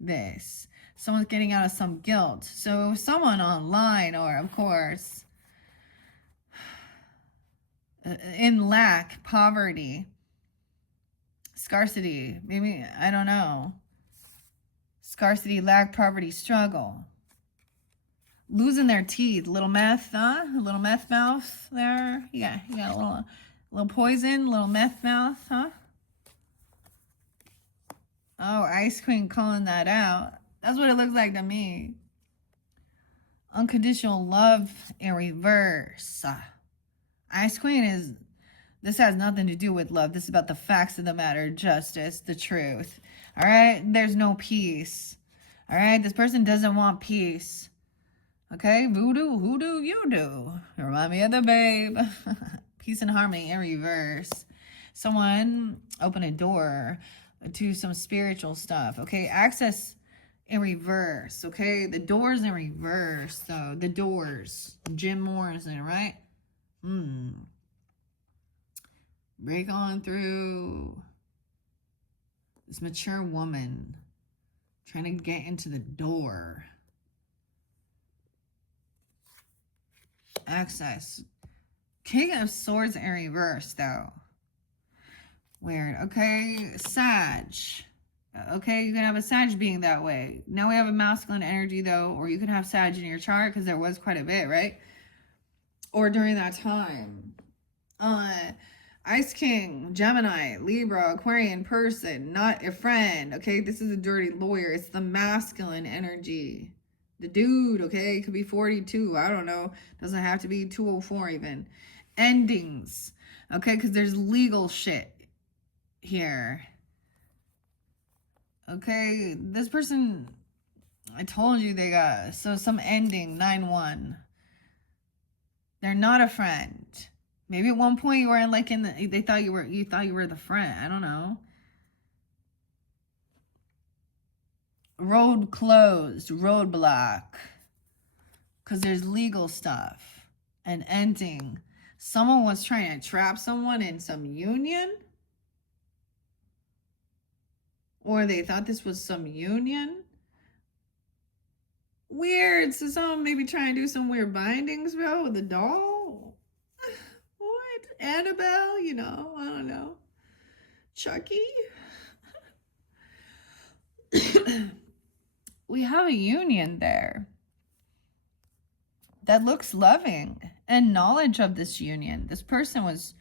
this. Someone's getting out of some guilt. So someone online, or of course, in lack, poverty, scarcity, maybe, I don't know. Scarcity, lack, poverty, struggle. Losing their teeth. Little meth, huh? A little meth mouth there. Yeah, you got a little poison, little meth mouth, huh? Oh, Ice Queen calling that out. That's what it looks like to me. Unconditional love in reverse. Ice Queen is, this has nothing to do with love. This is about the facts of the matter, justice, the truth. All right? There's no peace. All right? This person doesn't want peace. Okay? Voodoo, who do you do? You remind me of the babe. Peace and harmony in reverse. Someone open a door to some spiritual stuff. Okay? Access in reverse. Okay? The doors in reverse, though. The doors. Jim Morrison, right? Break on through. This mature woman trying to get into the door. Access. King of Swords in reverse, though. Weird. Okay. Sag. Okay, you can have a Sag being that way. Now we have a masculine energy, though, or you can have Sag in your chart because there was quite a bit, right? Or during that time. Ice King, Gemini, Libra, Aquarian person, not a friend. Okay, this is a dirty lawyer. It's the masculine energy. The dude, okay, it could be 42. I don't know. Doesn't have to be 204 even. Endings, okay, because there's legal shit here. Okay, this person, I told you they got, so some ending, 9-1. They're not a friend. Maybe at one point you were like they thought you were the friend. I don't know. Road closed, roadblock. Because there's legal stuff. And ending. Someone was trying to trap someone in some union. Or they thought this was some union. Weird. So someone maybe trying to do some weird bindings, bro, with a doll. What? Annabelle, you know, I don't know. Chucky. We have a union there that looks loving and knowledge of this union. This person was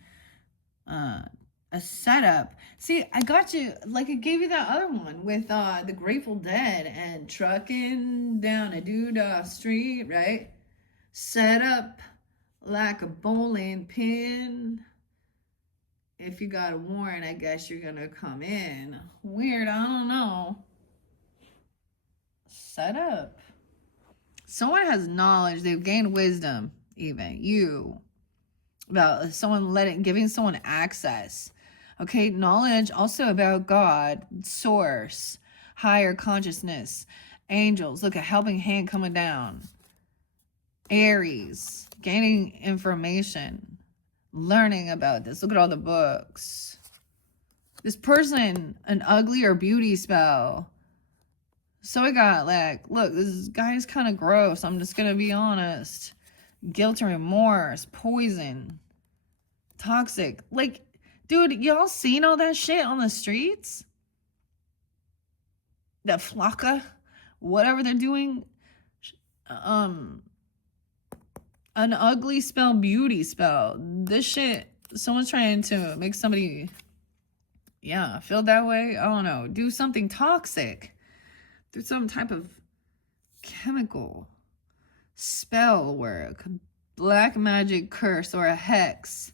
a setup. See, I got you, like I gave you that other one with the Grateful Dead and trucking down a doodah street, right? Set up like a bowling pin. If you got a warrant, I guess you're gonna come in. Weird, I don't know. Set up. Someone has knowledge. They've gained wisdom, even. You. About someone giving someone access. Okay, knowledge also about God, source, higher consciousness, angels. Look, a helping hand coming down. Aries, gaining information, learning about this. Look at all the books. This person, an ugly or beauty spell. So I got like, look, this guy's kind of gross. I'm just going to be honest. Guilt or remorse, poison, toxic. Like, dude, y'all seen all that shit on the streets? That flocka, whatever they're doing. An ugly spell, beauty spell. This shit, someone's trying to make somebody, yeah, feel that way. I don't know. Do something toxic through some type of chemical spell work, black magic curse, or a hex.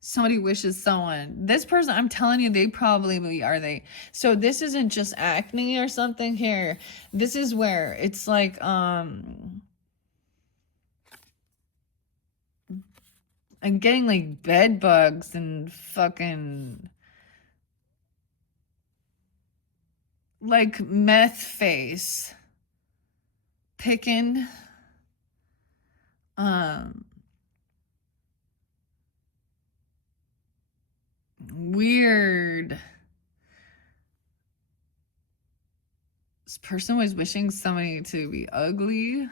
Somebody wishes someone. This person, I'm telling you, they probably are they. So this isn't just acne or something here. This is where it's like, I'm getting like bed bugs and fucking like meth face picking. Weird. This person was wishing somebody to be ugly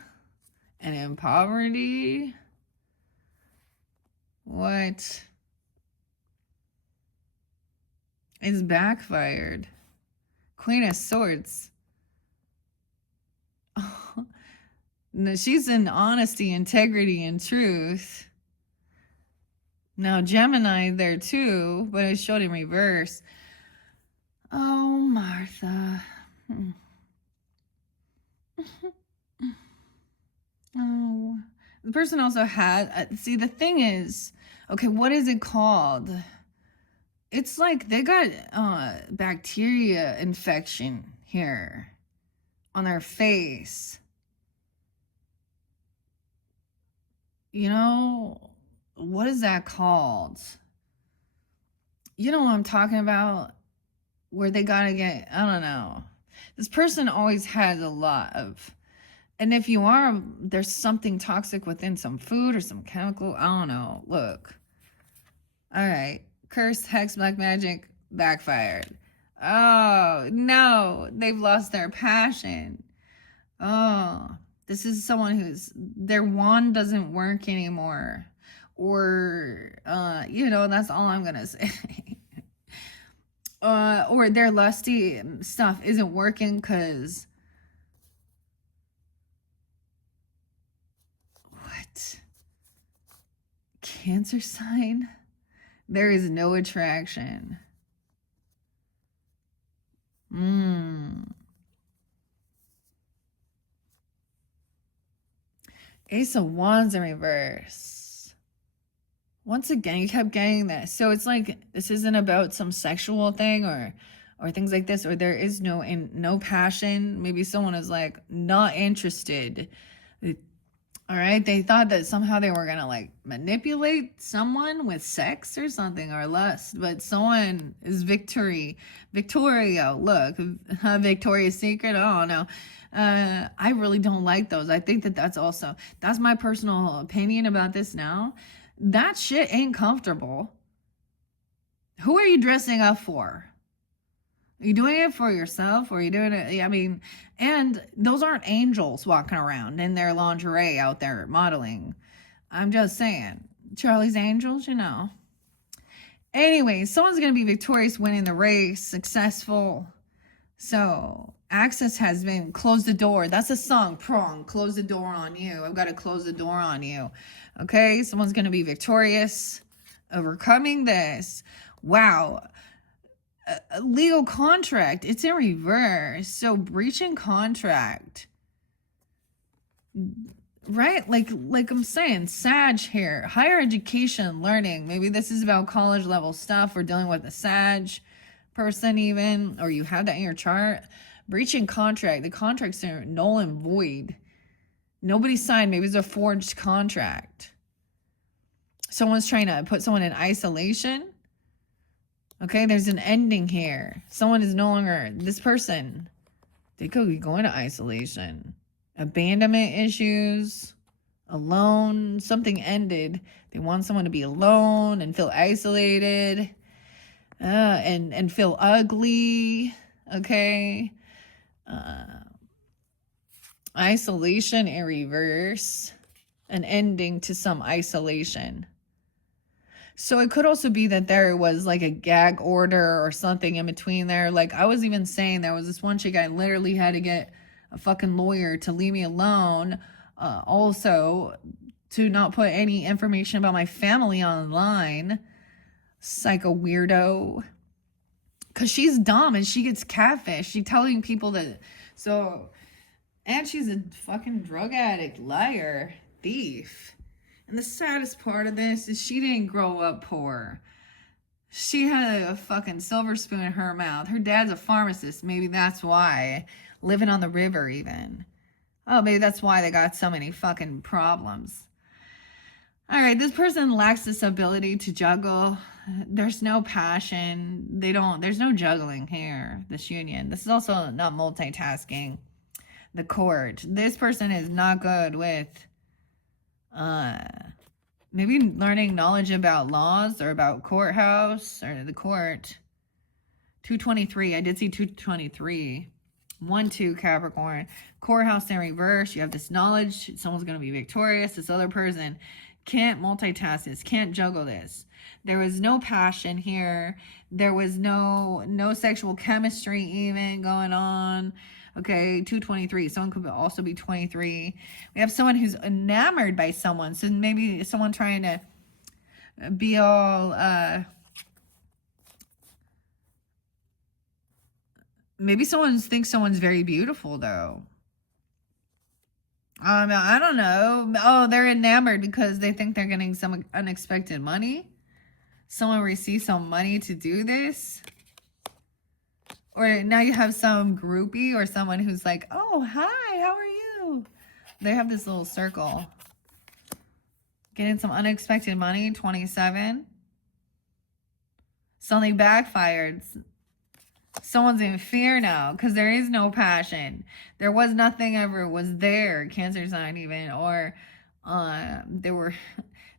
and in poverty. What? It's backfired. Queen of Swords. Oh, no, she's in honesty, integrity, and truth. Now, Gemini there too, but it showed in reverse. Oh, Martha. Oh, the person also had, see, the thing is, okay, what is it called? It's like they got bacteria infection here on their face. You know, what is that called? You know what I'm talking about? Where they gotta get, I don't know. This person always has a lot of, and if you are, there's something toxic within some food or some chemical, I don't know. Look. All right. Curse, hex, black magic, backfired. Oh, no. They've lost their passion. Oh, this is someone who's, their wand doesn't work anymore. Or, that's all I'm going to say. Or their lusty stuff isn't working because... What? Cancer sign? There is no attraction. Ace of Wands in reverse. Once again, you kept getting this. So it's like, this isn't about some sexual thing or things like this, or there is no passion. Maybe someone is like not interested. All right, they thought that somehow they were gonna like manipulate someone with sex or something or lust, but someone is Victoria. Look, Victoria's Secret. I don't know. I really don't like those. I think that's my personal opinion about this now. That shit ain't comfortable. Who are you dressing up for? Are you doing it for yourself, or are you doing it? I mean, and those aren't angels walking around in their lingerie out there modeling. I'm just saying. Charlie's Angels, Anyway, someone's going to be victorious, winning the race, successful. So, access has been, close the door. That's a song, Prong, close the door on you. I've got to close the door on you. Okay, someone's going to be victorious, overcoming this. Wow. A legal contract, it's in reverse. So breaching contract, right? Like I'm saying, Sag here, higher education, learning. Maybe this is about college level stuff, or dealing with a Sag person even, or you have that in your chart. Breaching contract, the contracts are null and void. Nobody signed. Maybe it's a forged contract. Someone's trying to put someone in isolation. Okay, there's an ending here. Someone is no longer, this person, they could be going to isolation. Abandonment issues, alone, something ended. They want someone to be alone and feel isolated, and feel ugly, okay? Isolation in reverse, an ending to some isolation. So it could also be that there was like a gag order or something in between there. Like I was even saying, there was this one chick, I literally had to get a fucking lawyer to leave me alone. Also to not put any information about my family online. Psycho weirdo. Cause she's dumb and she gets catfish. She's telling people that, and she's a fucking drug addict, liar, thief. And the saddest part of this is she didn't grow up poor. She had a fucking silver spoon in her mouth. Her dad's a pharmacist. Maybe that's why. Living on the river even. Oh, maybe that's why they got so many fucking problems. All right, this person lacks this ability to juggle. There's no passion. There's no juggling here, this union. This is also not multitasking. The court. This person is not good with maybe learning knowledge about laws or about courthouse or the court. 223. I did see 223. 1-2 Capricorn. Courthouse in reverse. You have this knowledge. Someone's going to be victorious. This other person can't multitask this, can't juggle this. There was no passion here. There was no sexual chemistry even going on. Okay, 223. Someone could also be 23. We have someone who's enamored by someone. So maybe someone trying to be all maybe someone thinks someone's very beautiful though. I don't know. Oh, they're enamored because they think they're getting some unexpected money. Someone receives some money to do this. Or now you have some groupie or someone who's like, oh, hi, how are you? They have this little circle. Getting some unexpected money, 27. Something backfired. Someone's in fear now because there is no passion. There was nothing ever was there. Cancer sign even. Or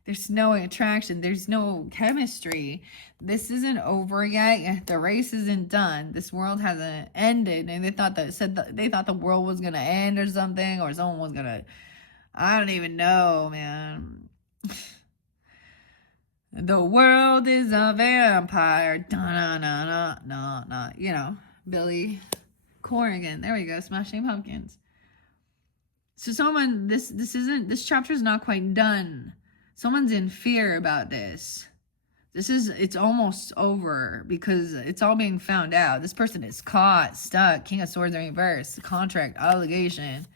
there's no attraction. There's no chemistry. This isn't over yet. The race isn't done. This world hasn't ended. And they thought the world was going to end or something. Or someone was going to, I don't even know, man. The world is a vampire. Da-na-na-na-na-na. You know, Billy Corrigan. There we go. Smashing Pumpkins. So someone, this chapter is not quite done. Someone's in fear about this. It's almost over because it's all being found out. This person is caught, stuck. King of Swords in reverse. Contract, obligation.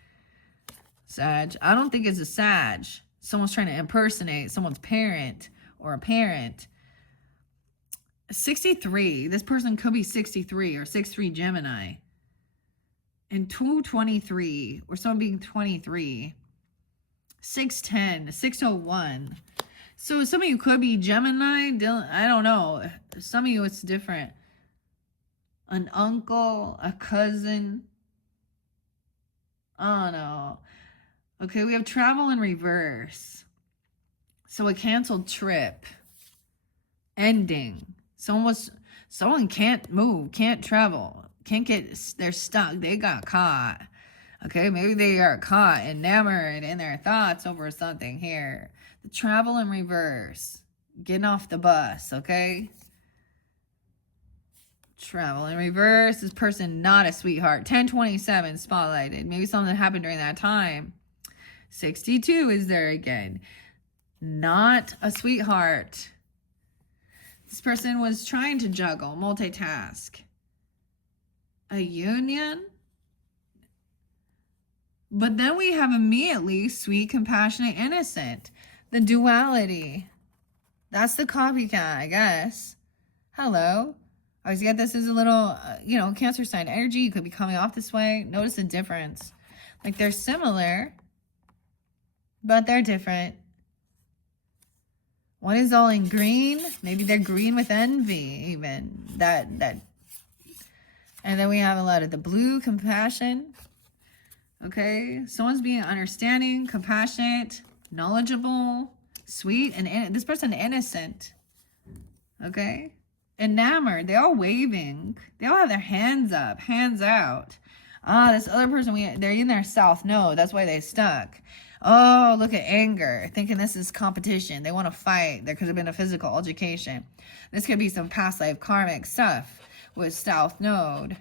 Sag. I don't think it's a Sag. Someone's trying to impersonate someone's parent. Or a parent. 63. This person could be 63 or 6'3 Gemini. And 223. Or someone being 23. 6'10. 601. So some of you could be Gemini. I don't know. Some of you it's different. An uncle. A cousin. I don't know. Okay, we have travel in reverse. So a canceled trip. Ending. Someone can't move, can't travel, they're stuck, they got caught. Okay, maybe they are caught, enamored in their thoughts over something here. The travel in reverse. Getting off the bus, okay? Travel in reverse. This person not a sweetheart. 1027 spotlighted. Maybe something happened during that time. 62 is there again. Not a sweetheart. This person was trying to juggle, multitask. A union. But then we have immediately sweet, compassionate, innocent. The duality. That's the copycat, I guess. Hello. I always get this is a little, Cancer sign energy. You could be coming off this way. Notice the difference. Like they're similar, but they're different. One is all in green. Maybe they're green with envy, even. That. And then we have a lot of the blue, compassion. Okay. Someone's being understanding, compassionate, knowledgeable, sweet, and this person innocent. Okay. Enamored. They all waving. They all have their hands up, hands out. This other person, they're in their south node. That's why they stuck. Oh, look at anger. Thinking this is competition. They want to fight. There could have been a physical altercation. This could be some past life karmic stuff with South Node.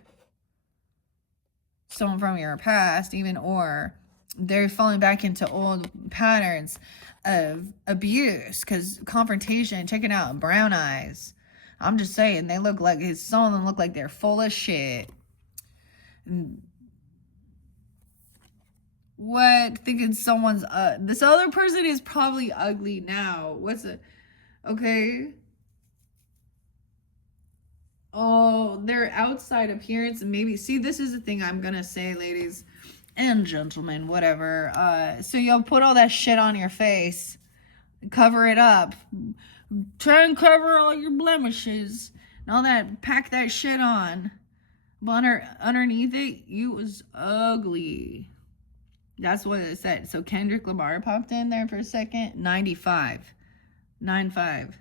Someone from your past, even, or they're falling back into old patterns of abuse. Because confrontation, check it out, brown eyes. I'm just saying, some of them look like they're full of shit. What? Thinking someone's this other person is probably ugly now. What's it? Okay. Oh, their outside appearance, maybe. See, this is the thing I'm gonna say, ladies and gentlemen, whatever. So you'll put all that shit on your face. Cover it up. Try and cover all your blemishes and all that. Pack that shit on. But underneath it, you was ugly. That's what it said. So Kendrick Lamar popped in there for a second. 95. 95.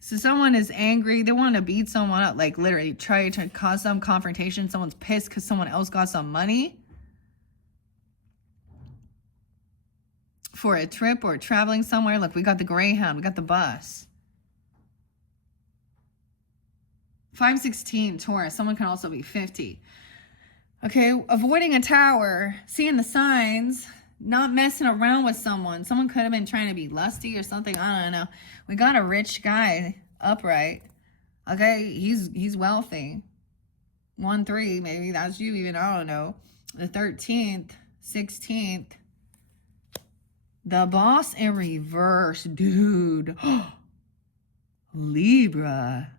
So someone is angry. They want to beat someone up. Like literally try to cause some confrontation. Someone's pissed because someone else got some money for a trip or traveling somewhere. Look, we got the Greyhound. We got the bus. 516 Taurus. Someone can also be 50. Okay, avoiding a tower, seeing the signs, not messing around with someone. Someone could have been trying to be lusty or something. I don't know. We got a rich guy upright. Okay, he's wealthy. 1-3, maybe that's you even. I don't know. The 13th, 16th. The boss in reverse, dude. Libra.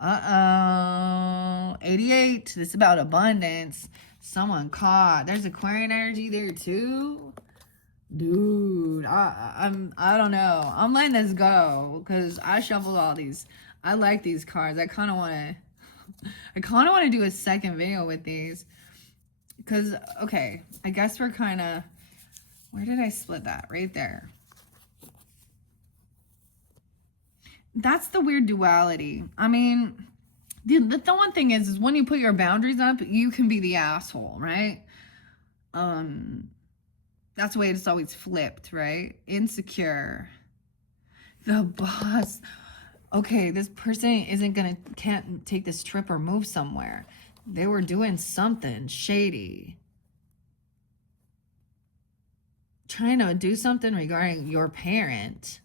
88. This is about abundance. Someone caught. There's Aquarian energy there too. Dude, I don't know. I'm letting this go because I shuffled all these. I like these cards. I kind of want to do a second video with these because, okay, I guess we're kind of, where did I split that? Right there. That's the weird duality. I mean, the one thing is when you put your boundaries up, you can be the asshole, right? That's the way it's always flipped, right? Insecure. The boss. Okay, this person can't take this trip or move somewhere. They were doing something shady. Trying to do something regarding your parent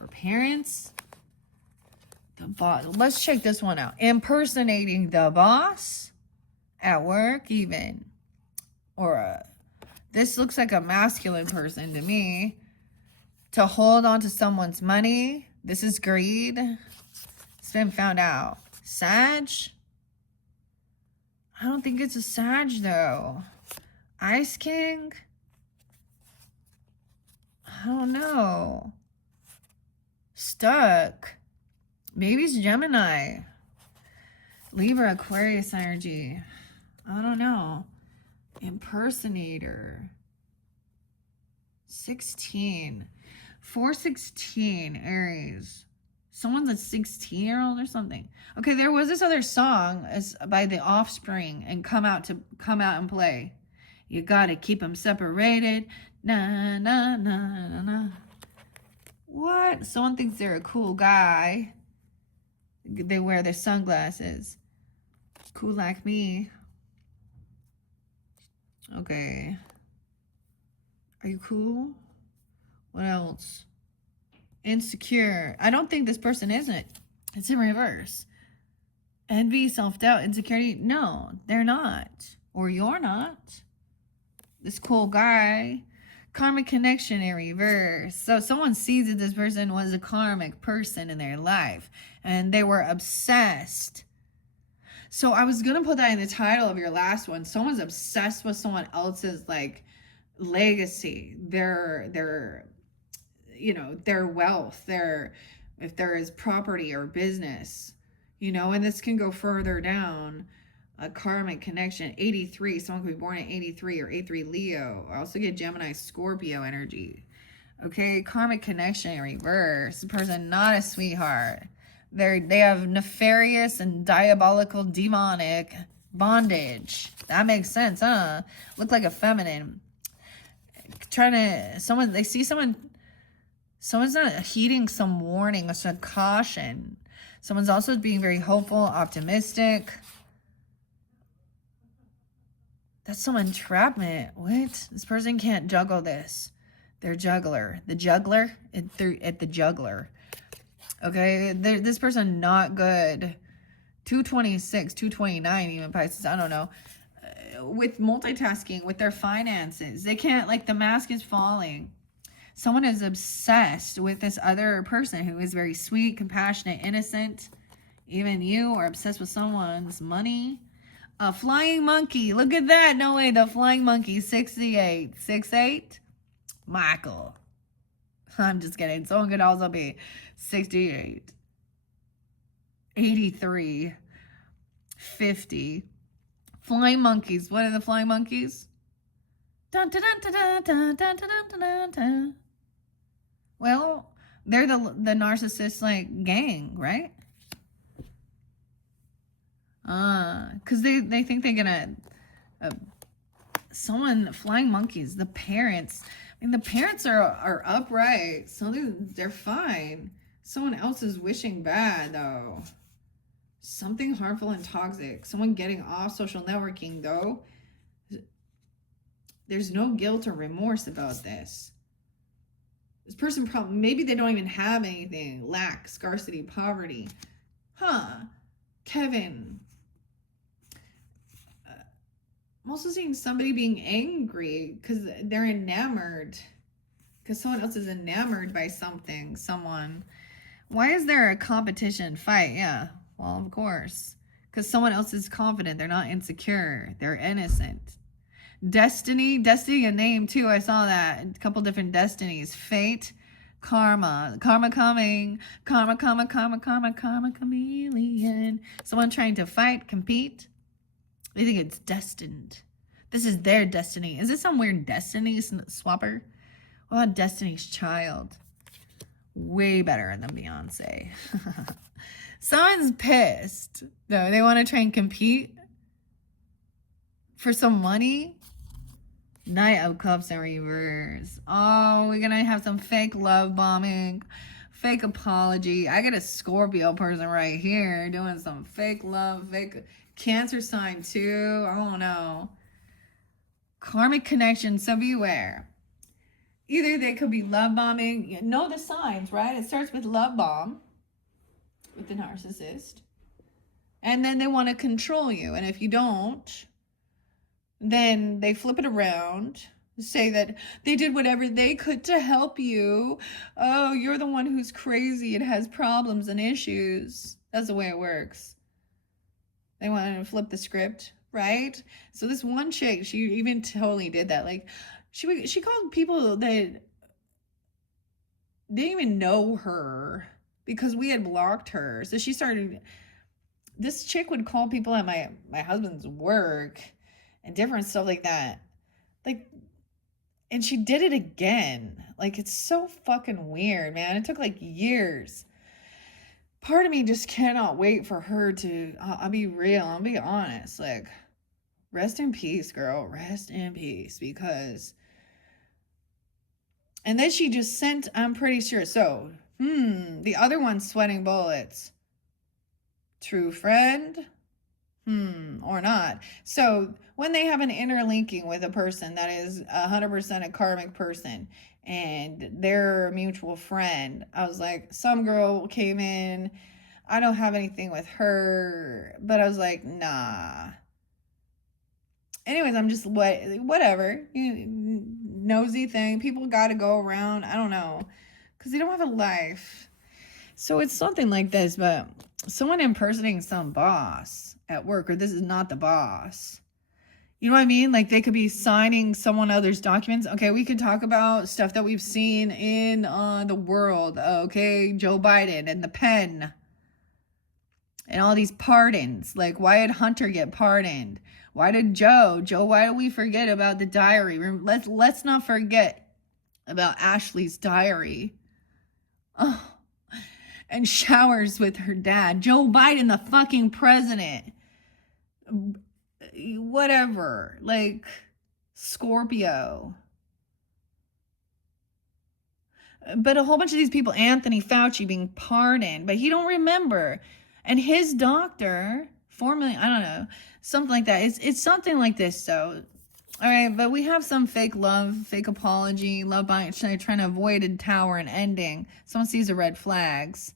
or parents. The boss. Let's check this one out. Impersonating the boss at work, even. Or this looks like a masculine person to me. To hold on to someone's money. This is greed. It's been found out. Sag. I don't think it's a Sag though. Ice King. I don't know. Stuck. Maybe it's Gemini. Libra, Aquarius energy. I don't know. Impersonator. 16. 416, Aries. Someone's a 16-year-old or something. Okay, there was this other song by The Offspring and come out and play. You gotta keep them separated. Na, na, na, na, na. What? Someone thinks they're a cool guy. They wear their sunglasses. Cool like me. Okay. Are you cool? What else? Insecure. I don't think this person isn't. It's in reverse. Envy, self-doubt, insecurity. No, they're not. Or you're not. This cool guy. Karmic connection in reverse. So someone sees that this person was a karmic person in their life. And they were obsessed. So I was going to put that in the title of your last one. Someone's obsessed with someone else's, like, legacy. Their wealth. If there is property or business. You know, and this can go further down. A karmic connection. 83. Someone could be born at 83 or 83 Leo. I also get Gemini, Scorpio energy. Okay, karmic connection in reverse. The person not a sweetheart. They have nefarious and diabolical demonic bondage. That makes sense, huh? Look like a feminine. They see someone's not heeding some warning or some caution. Someone's also being very hopeful, optimistic. That's some entrapment. What? This person can't juggle this. They're juggler. The juggler at the juggler. Okay, this person not good. 226, 229 even Pisces. I don't know. With multitasking, with their finances. They can't, like, the mask is falling. Someone is obsessed with this other person who is very sweet, compassionate, innocent. Even you are obsessed with someone's money. A flying monkey. Look at that. No way. The flying monkey. 68. 68. Michael. I'm just kidding. Someone could also be 68, 83, 50. Flying monkeys. What are the flying monkeys? Dun, dun, dun, dun, dun, dun, dun, dun, dun, dun. Well, they're the narcissist like gang, right? Because they think they're gonna someone flying monkeys. The parents. I mean, the parents are upright, so they're fine. Someone else is wishing bad though. Something harmful and toxic. Someone getting off social networking though. There's no guilt or remorse about this. This person maybe they don't even have anything. Lack, scarcity, poverty. Kevin. I'm also seeing somebody being angry because they're enamored. Because someone else is enamored by something, someone. Why is there a competition fight? Yeah, well, of course. Because someone else is confident. They're not insecure. They're innocent. Destiny a name too. I saw that. A couple different destinies. Fate, karma. Karma coming. Karma, chameleon. Someone trying to fight, compete. They think it's destined. This is their destiny. Is this some weird destiny swapper? What about Destiny's Child? Way better than Beyonce. Someone's pissed. No, they want to try and compete for some money. Knight of Cups in reverse. Oh, we're gonna have some fake love bombing, fake apology. I got a Scorpio person right here doing some fake love, fake Cancer sign too. I don't know. Karmic connection, so beware. Either they could be love bombing. You know the signs, right? It starts with love bomb with the narcissist. And then they want to control you. And if you don't, then they flip it around, say that they did whatever they could to help you. Oh, you're the one who's crazy and has problems and issues. That's the way it works. They want to flip the script, right? So this one chick, she even totally did that. Like, she called people that didn't even know her because we had blocked her. So she started, this chick would call people at my husband's work and different stuff like that. Like, and she did it again. Like, it's so fucking weird, man. It took like years. Part of me just cannot wait for her to, I'll be real, I'll be honest. Like, rest in peace, girl. Rest in peace. Because, and then she just sent, I'm pretty sure. So, the other one's sweating bullets. True friend? Or not. So when they have an interlinking with a person that is 100% a karmic person and they're a mutual friend, I was like, some girl came in, I don't have anything with her, but I was like, nah. Anyways, I'm just whatever, nosy thing. People got to go around. I don't know, because they don't have a life. So it's something like this, but someone impersonating some boss at work, or this is not the boss. You know what I mean? Like, they could be signing someone else's documents. Okay, we could talk about stuff that we've seen in the world. Okay, Joe Biden and the pen. And all these pardons. Like, why did Hunter get pardoned? Why did Joe, why do we forget about the diary? Let's not forget about Ashley's diary. Oh, and showers with her dad. Joe Biden, the fucking president. Whatever. Like, Scorpio. But a whole bunch of these people, Anthony Fauci being pardoned, but he don't remember. And his doctor, 4 million, I don't know, something like that. It's something like this, so. All right, but we have some fake love, fake apology, love buying, trying to avoid a tower and ending. Someone sees the red flags.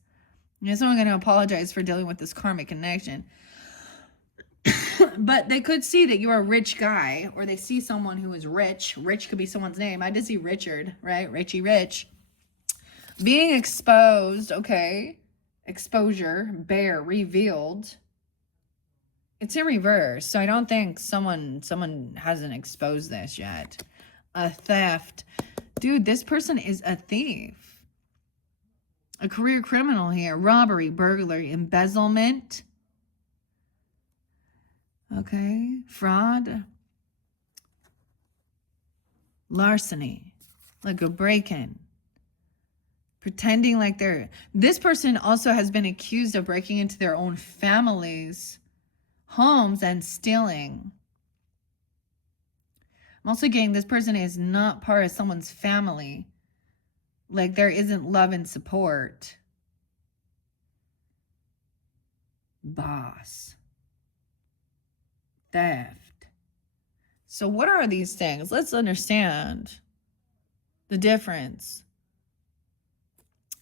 Someone going to apologize for dealing with this karmic connection. But they could see that you're a rich guy, or they see someone who is rich. Rich could be someone's name. I did see Richard, right? Richie Rich. Being exposed, okay. Exposure, bear, revealed. It's in reverse, so I don't think someone hasn't exposed this yet. A theft. Dude, this person is a thief. A career criminal here. Robbery, burglary, embezzlement. Okay. Fraud. Larceny. Like a break-in. Pretending like they're... This person also has been accused of breaking into their own family's homes and stealing. I'm also getting this person is not part of someone's family. Like there isn't love and support. Boss. Theft. So what are these things? Let's understand the difference.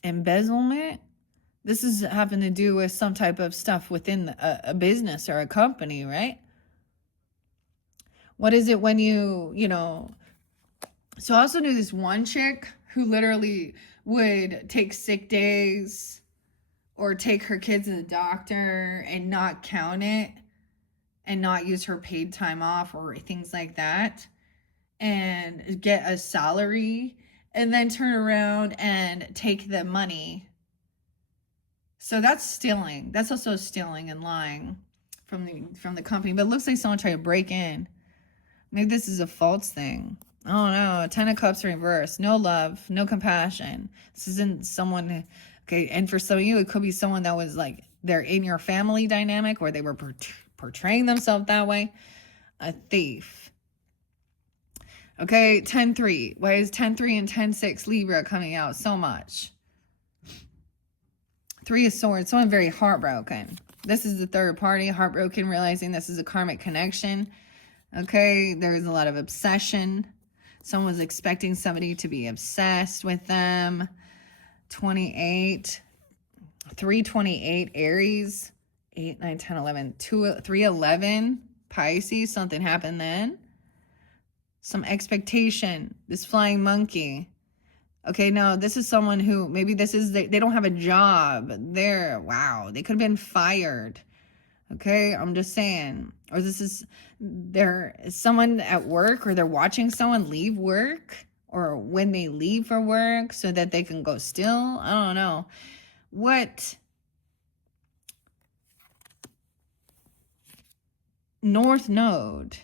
Embezzlement. This is having to do with some type of stuff within a business or a company, right? What is it when you know... So I also knew this one chick who literally would take sick days or take her kids to the doctor and not count it and not use her paid time off or things like that and get a salary and then turn around and take the money. So that's stealing. That's also stealing and lying from the company. But it looks like someone tried to break in. Maybe this is a false thing. Oh no, 10 of Cups reversed. No love, no compassion. This isn't someone, okay, and for some of you, it could be someone that was like, they're in your family dynamic where they were portraying themselves that way. A thief. Okay, 10-3. Why is 10-3 and 10-6 Libra coming out so much? 3 of Swords, someone very heartbroken. This is the third party, heartbroken, realizing this is a karmic connection. Okay, there's a lot of obsession. Someone's expecting somebody to be obsessed with them. 28. 328 Aries. 8, 9, 10, 11. 311 Pisces. Something happened then. Some expectation. This flying monkey. Okay, now this is someone who, maybe this is, they don't have a job. Wow, they could have been fired. Okay, I'm just saying. Or this is, there is someone at work, or they're watching someone leave work, or when they leave for work so that they can go steal. I don't know. What? North Node.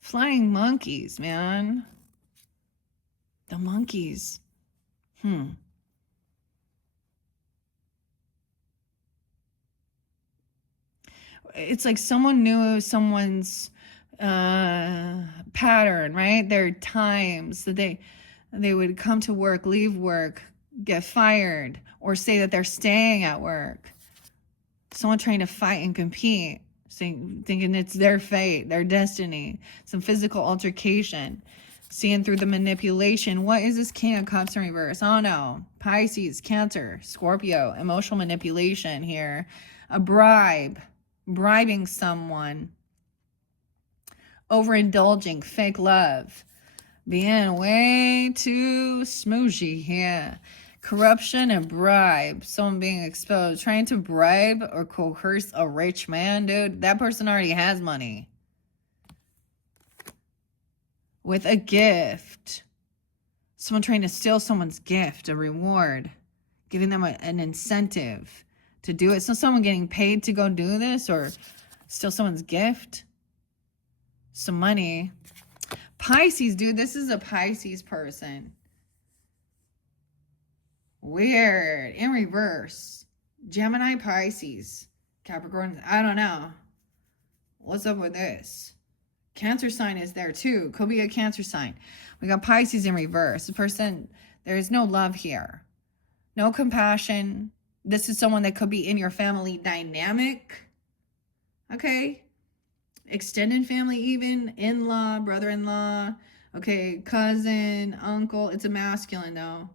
Flying monkeys, man. The monkeys. It's like someone knew someone's pattern, right? Their times that they would come to work, leave work, get fired, or say that they're staying at work. Someone trying to fight and compete, thinking it's their fate, their destiny. Some physical altercation. Seeing through the manipulation. What is this King of Cups in reverse? Oh no. Pisces, Cancer, Scorpio. Emotional manipulation here. A bribe. Bribing someone. Overindulging. Fake love. Being way too smooshy here. Corruption and bribe. Someone being exposed. Trying to bribe or coerce a rich man, dude. That person already has money. With a gift. Someone trying to steal someone's gift, a reward. Giving them an incentive to do it. So someone getting paid to go do this or steal someone's gift. Some money. Pisces, dude. This is a Pisces person. Weird. In reverse. Gemini, Pisces. Capricorn. I don't know. What's up with this? Cancer sign is there too. Could be a Cancer sign. We got Pisces in reverse. The person, there is no love here. No compassion. This is someone that could be in your family dynamic. Okay. Extended family even. In-law, brother-in-law. Okay. Cousin, uncle. It's a masculine though.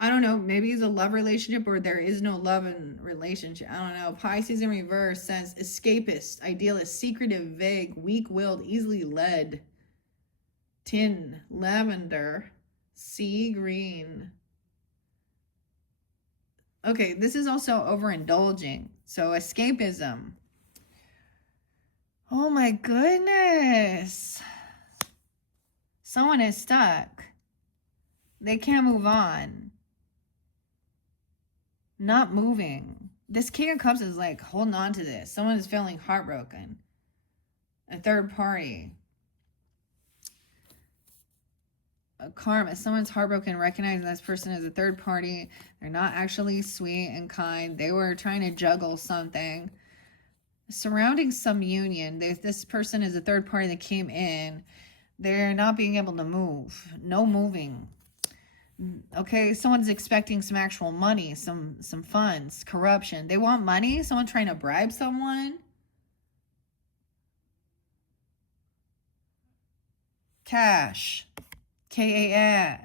I don't know. Maybe it's a love relationship or there is no love in relationship. I don't know. Pisces in reverse says escapist, idealist, secretive, vague, weak-willed, easily led. Tin, lavender, sea green. Okay, this is also overindulging. So escapism. Oh my goodness. Someone is stuck. They can't move on. not moving. This King of Cups is like holding on to this. Someone is feeling heartbroken. A third party. A karma. Someone's heartbroken, recognizing this person as a third party. They're not actually sweet and kind. They were trying to juggle something. Surrounding some union. This person is a third party that came in. They're not being able to move. No moving. Okay, someone's expecting some actual money, some funds, corruption. They want money. Someone trying to bribe someone. Cash. K-A-S.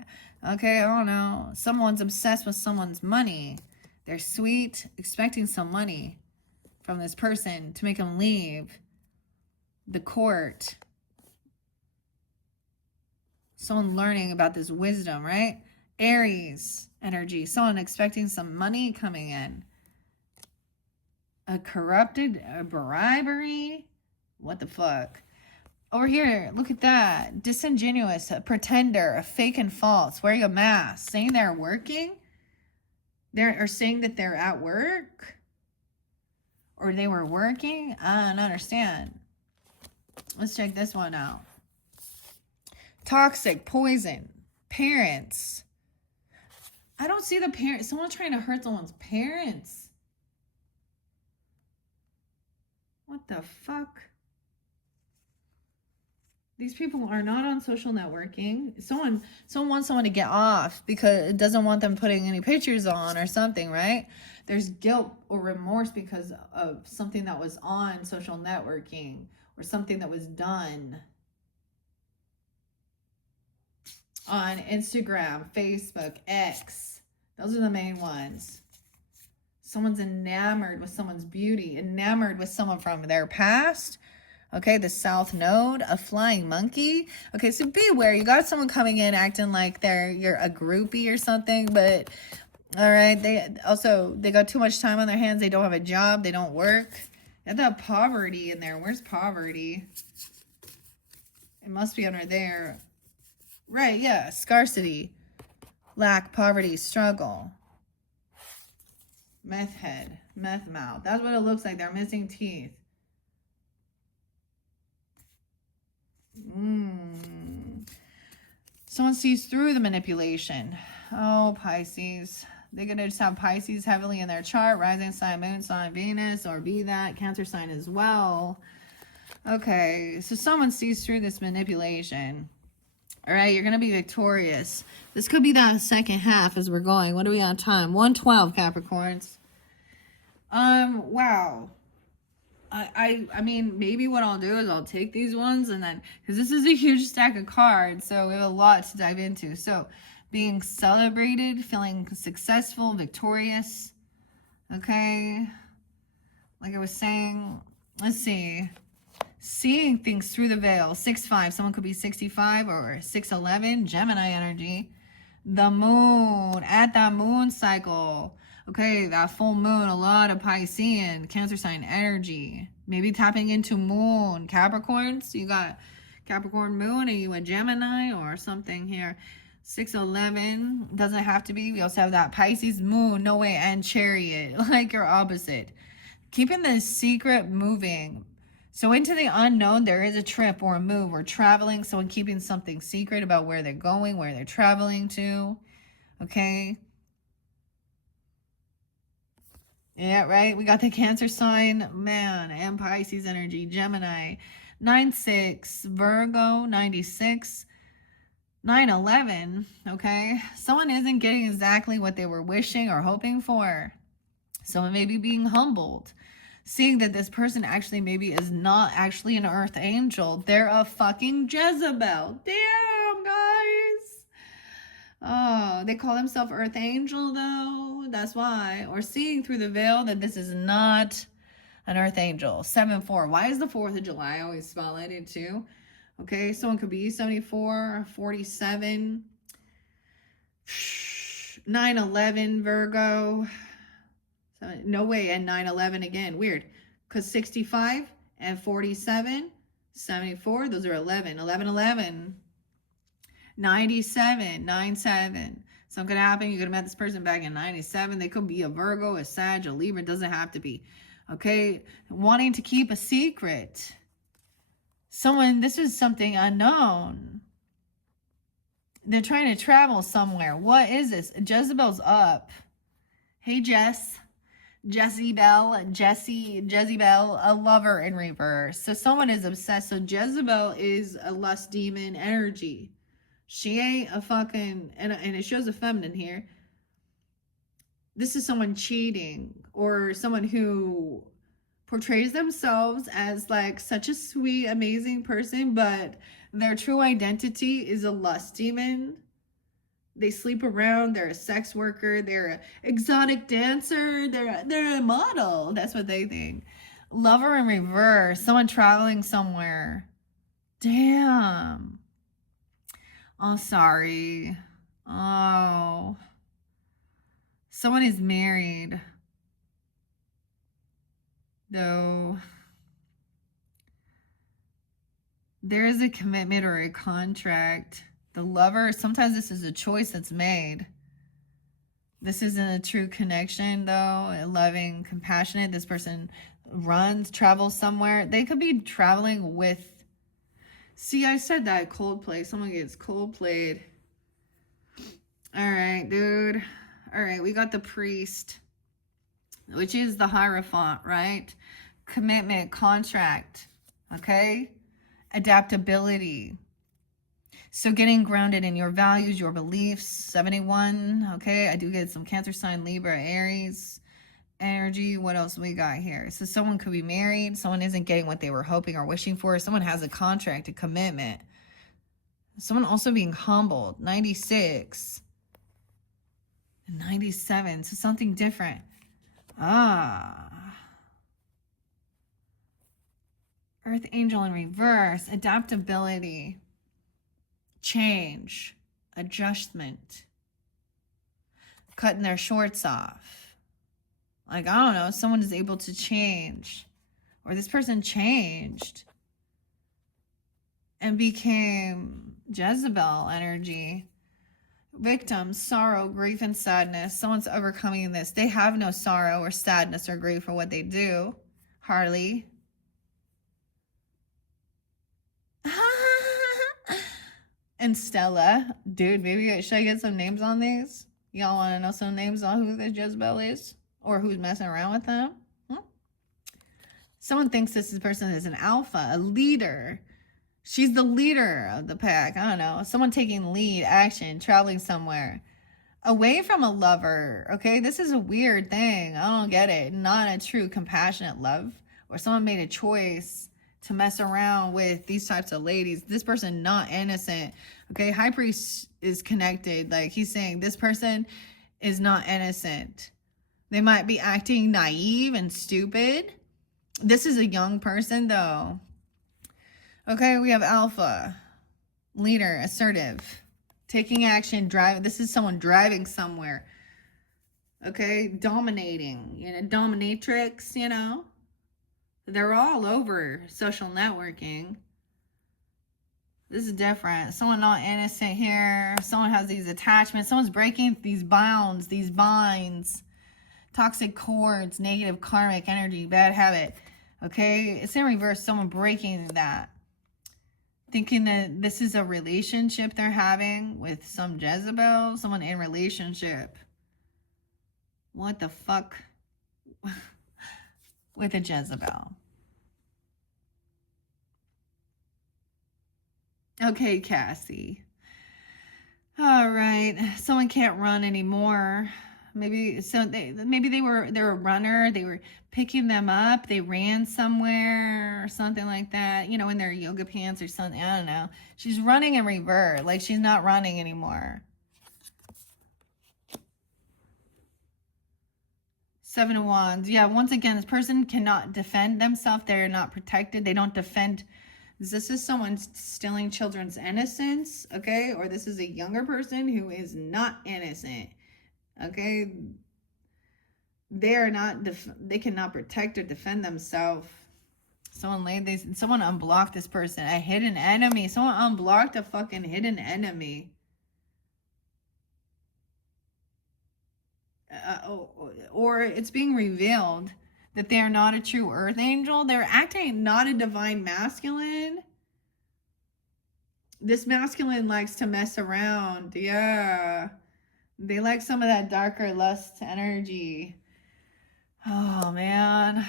Okay, I don't know. Someone's obsessed with someone's money. They're sweet, expecting some money from this person to make them leave. The court. Someone learning about this wisdom, right? Aries energy. Someone expecting some money coming in. A bribery. What the fuck? Over here, look at that. Disingenuous, a pretender, a fake and false, wearing a mask, saying they're working. They're saying that they're at work. Or they were working. I don't understand. Let's check this one out. Toxic, poison, parents. I don't see the parents. Someone's trying to hurt someone's parents. What the fuck? These people are not on social networking. Someone wants someone to get off because it doesn't want them putting any pictures on or something, right? There's guilt or remorse because of something that was on social networking or something that was done on Instagram, Facebook, X. Those are the main ones. Someone's enamored with someone's beauty, enamored with someone from their past. Okay, the South Node, a flying monkey. Okay, so be aware. You got someone coming in acting like you're a groupie or something, but all right, they got too much time on their hands. They don't have a job. They don't work. You have that poverty in there. Where's poverty? It must be under there. Right, yeah. Scarcity, lack, poverty, struggle. Meth head, meth mouth. That's what it looks like. They're missing teeth. Someone sees through the manipulation. Oh, Pisces. They're going to just have Pisces heavily in their chart. Rising sign, moon sign, Venus, or be that. Cancer sign as well. Okay, so someone sees through this manipulation. All right, you're going to be victorious. This could be that second half as we're going. What are we on time? 1:12, Capricorns. Wow. I mean, maybe what I'll do is I'll take these ones and then, because this is a huge stack of cards, so we have a lot to dive into. So, being celebrated, feeling successful, victorious. Okay. Like I was saying, let's see. Seeing things through the veil. 6'5", someone could be 65 or 6'11", Gemini energy. The moon, at that moon cycle. Okay, that full moon, a lot of Piscean, Cancer sign energy. Maybe tapping into moon. Capricorns, you got Capricorn moon. Are you a Gemini or something here? 6'11", doesn't have to be. We also have that Pisces moon, no way, and Chariot, like your opposite. Keeping the secret moving. So into the unknown, there is a trip or a move or traveling. Someone keeping something secret about where they're going, where they're traveling to. Okay. Yeah, right. We got the Cancer sign, man, and Pisces energy, Gemini, 9-6, Virgo, 96, 9-11. Okay. Someone isn't getting exactly what they were wishing or hoping for. Someone may be being humbled. Seeing that this person actually maybe is not actually an earth angel. They're a fucking Jezebel. Damn, guys. Oh, they call themselves earth angel, though. That's why. Or seeing through the veil that this is not an earth angel. 7-4. Why is the 4th of July always spotlighted, too? Okay, someone could be 74, 47, 9-11, Virgo. No way, and 9-11 again. Weird. Because 65 and 47, 74, those are 11. 11-11. 97, 9-7. Something could happen. You could have met this person back in 97. They could be a Virgo, a Sag, a Libra. It doesn't have to be. Okay? Wanting to keep a secret. Someone, this is something unknown. They're trying to travel somewhere. What is this? Jezebel's up. Hey, Jess. Jezebel, a lover in reverse. So someone is obsessed. So Jezebel is a lust demon energy. She ain't a fucking, and it shows a feminine here. This is someone cheating, or someone who portrays themselves as like such a sweet, amazing person, but their true identity is a lust demon. They sleep around. They're a sex worker. They're an exotic dancer. They're a model. That's what they think. Lover in reverse. Someone traveling somewhere. Damn. Oh, sorry. Oh. Someone is married. Though. There is a commitment or a contract. The lover, sometimes this is a choice that's made. This isn't a true connection, though. Loving, compassionate. This person travels somewhere. They could be traveling with... See, I said that Coldplay. Someone gets Coldplayed. All right, dude. All right, we got the priest, which is the Hierophant, right? Commitment, contract, okay? Adaptability. So getting grounded in your values, your beliefs. 71, okay? I do get some Cancer sign, Libra, Aries energy. What else we got here? So someone could be married. Someone isn't getting what they were hoping or wishing for. Someone has a contract, a commitment. Someone also being humbled. 96. 97. So something different. Earth angel in reverse. Adaptability. Change. Adjustment. Cutting their shorts off. Like, I don't know, someone is able to change. Or this person changed and became Jezebel energy. Victim, sorrow, grief, and sadness. Someone's overcoming this. They have no sorrow or sadness or grief for what they do. Harley. And Stella. Dude, maybe should I get some names on these? Y'all want to know some names on who this Jezebel is? Or who's messing around with them? Someone thinks this person is an alpha, a leader. She's the leader of the pack. I don't know. Someone taking lead, action, traveling somewhere. Away from a lover, okay? This is a weird thing. I don't get it. Not a true compassionate love. Or someone made a choice to mess around with these types of ladies. This person not innocent, okay? High Priest is connected. Like, he's saying this person is not innocent. They might be acting naive and stupid. This is a young person, though. Okay, we have alpha, leader, assertive, taking action, driving. This is someone driving somewhere. Okay, dominating, dominatrix, They're all over social networking. This is different. Someone not innocent here. Someone has these attachments. Someone's breaking these bounds, these binds. Toxic cords, negative karmic energy, bad habit. Okay, it's in reverse. Someone breaking that. Thinking that this is a relationship they're having with some Jezebel. Someone in relationship. What the fuck? With a Jezebel. Okay, Cassie. All right. Someone can't run anymore. Maybe they're a runner. They were picking them up. They ran somewhere or something like that. In their yoga pants or something. I don't know. She's running in reverse. Like she's not running anymore. 7 of Wands. Yeah, once again, this person cannot defend themselves. They're not protected. They don't defend. This is someone stealing children's innocence, okay? Or this is a younger person who is not innocent. Okay, they cannot protect or defend themselves. Someone unblocked this person, a hidden enemy. Someone unblocked a fucking hidden enemy. or it's being revealed that they are not a true earth angel. They're acting not a divine masculine. This masculine likes to mess around. Yeah. They like some of that darker lust energy. Oh, man.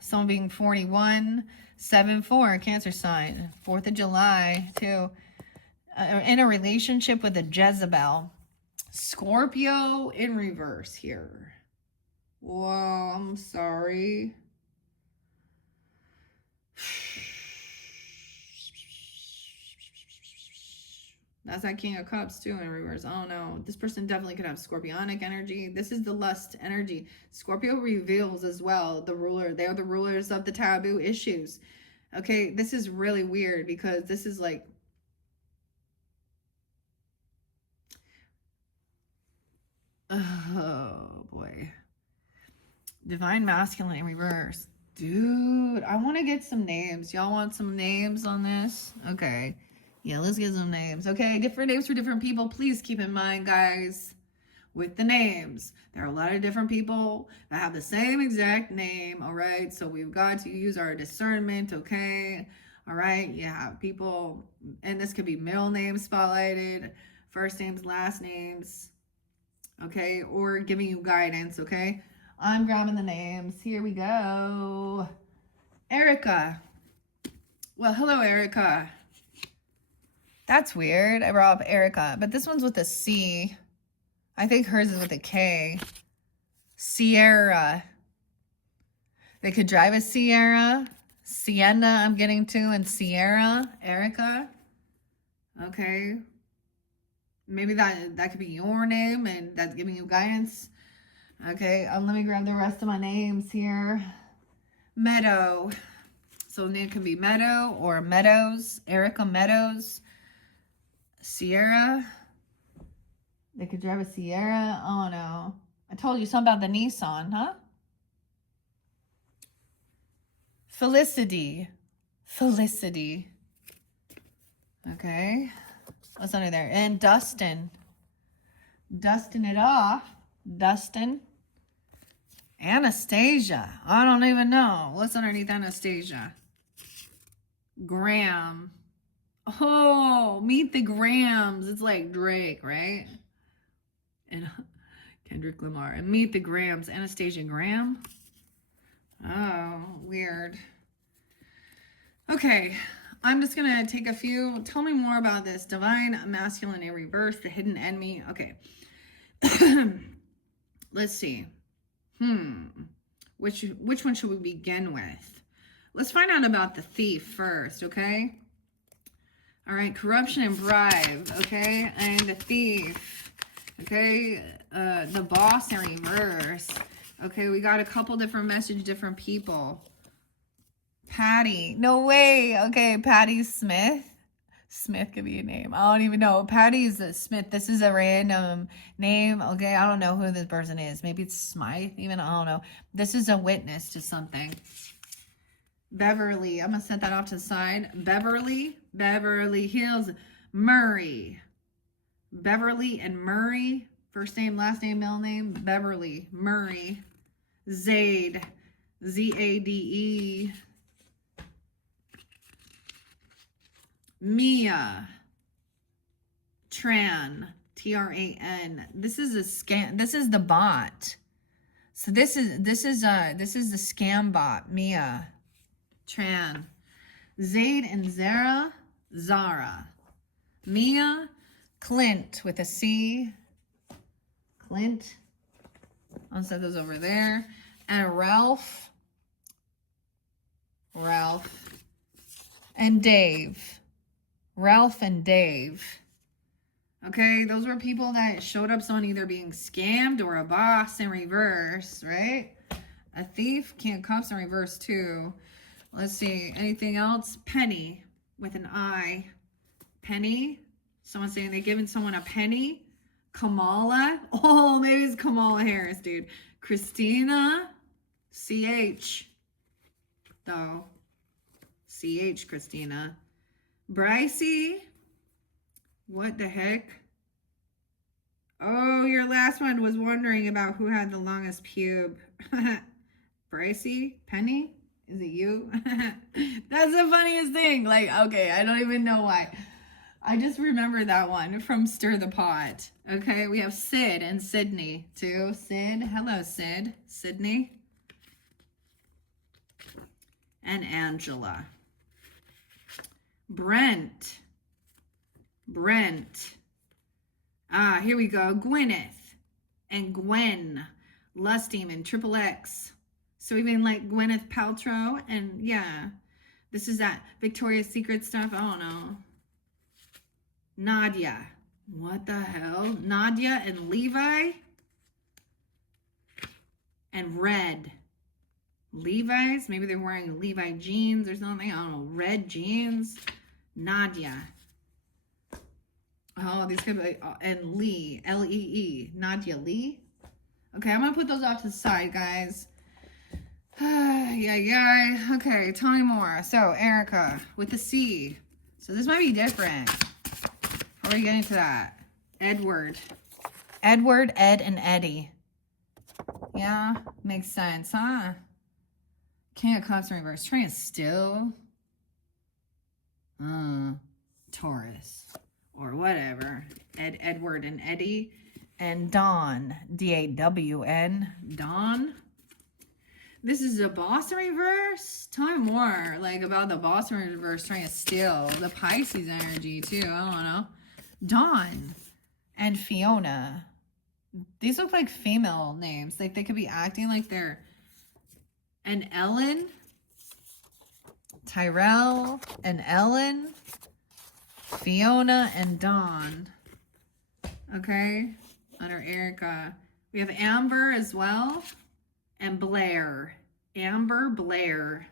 Someone being 41, 7-4, Cancer sign. 4th of July, too. In a relationship with a Jezebel. Scorpio in reverse here. Whoa, I'm sorry. That's that King of Cups too in reverse. Oh no, this person definitely could have scorpionic energy. This is the lust energy. Scorpio reveals as well the ruler. They are the rulers of the taboo issues. Okay, this is really weird because this is like, oh boy. Divine masculine in reverse. Dude, I want to get some names. Y'all want some names on this? Okay. Yeah, let's get some names. Okay, different names for different people. Please keep in mind, guys, with the names, there are a lot of different people that have the same exact name, all right? So we've got to use our discernment, okay? All right, you have people, and this could be middle names spotlighted, first names, last names, okay? Or giving you guidance, okay? I'm grabbing the names. Here we go. Erica. Well, hello, Erica. That's weird. I brought up Erica, but this one's with a C. I think hers is with a K. Sierra. They could drive a Sierra. Sienna, I'm getting to, and Sierra. Erica. Okay. Maybe that could be your name, and that's giving you guidance. Okay, let me grab the rest of my names here. Meadow. So name can be Meadow or Meadows. Erica Meadows. Sierra. They could drive a Sierra. Oh no. I told you something about the Nissan, huh? Felicity. Felicity. Okay. What's under there? And Dustin. Dusting it off. Dustin. Anastasia. I don't even know. What's underneath Anastasia? Graham. Oh, meet the Grahams. It's like Drake, right? And Kendrick Lamar. And meet the Grahams. Anastasia Graham. Oh, weird. Okay. I'm just going to take a few. Tell me more about this. Divine masculine in reverse. The hidden enemy. Okay. Let's see. Which one should we begin with? Let's find out about the thief first, okay? All right, corruption and bribe, okay? And the thief, okay? The boss in reverse. Okay, we got a couple different messages, different people. Patty, no way. Okay, Patty Smith. Smith could be a name. I don't even know. Patty's Smith. This is a random name. Okay, I don't know who this person is. Maybe it's Smythe even. I don't know. This is a witness to something. Beverly. I'm going to set that off to the side. Beverly. Beverly Hills. Murray. Beverly and Murray. First name, last name, middle name. Beverly. Murray. Zade. Z-A-D-E. Mia. Tran. T-R-A-N. This is a scam. This is the bot. So this is the scam bot. Mia. Tran. Zaid and Zara. Zara. Mia. Clint with a C. Clint. I'll set those over there. And Ralph. Ralph. And Dave. Ralph and Dave. Okay, those were people that showed up on either being scammed or a boss in reverse, right? A thief, King of Cups in reverse too. Let's see, anything else? Penny with an I. Penny. Someone saying they're giving someone a penny. Kamala. Oh, maybe it's Kamala Harris, dude. Christina. C-H. Though. C-H, Christina. Brycey. What the heck? Oh, your last one was wondering about who had the longest pube. Bracey? Penny? Is it you? That's the funniest thing. Like, okay, I don't even know why. I just remember that one from Stir the Pot. Okay, we have Sid and Sydney too. Sid, hello Sid. Sydney. And Angela. Brent. Ah, here we go. Gwyneth and Gwen. Lust Demon, Triple X. So even like Gwyneth Paltrow, and yeah, this is that Victoria's Secret stuff. I don't know. Nadia. What the hell? Nadia and Levi. And Red. Levi's. Maybe they're wearing Levi jeans or something. I don't know. Red jeans. Nadia. Oh, these could be. And Lee. L-E-E. Nadia Lee. Okay, I'm going to put those off to the side, guys. Yeah. Okay, tell me more. So, Erica with the C. So, this might be different. How are we getting to that? Edward, Ed, and Eddie. Yeah, makes sense, huh? King of Cups in reverse. Trying to still. Taurus. Or whatever. Edward, and Eddie. And Dawn. D-A-W-N. Dawn. This is a boss in reverse. Tell me more, like, about the boss in reverse trying to steal the Pisces energy, too. I don't know. Dawn and Fiona. These look like female names. Like, they could be acting like they're... And Ellen. Tyrell and Ellen. Fiona and Dawn. Okay. Under Erica. We have Amber as well. And Blair. Amber, Blair.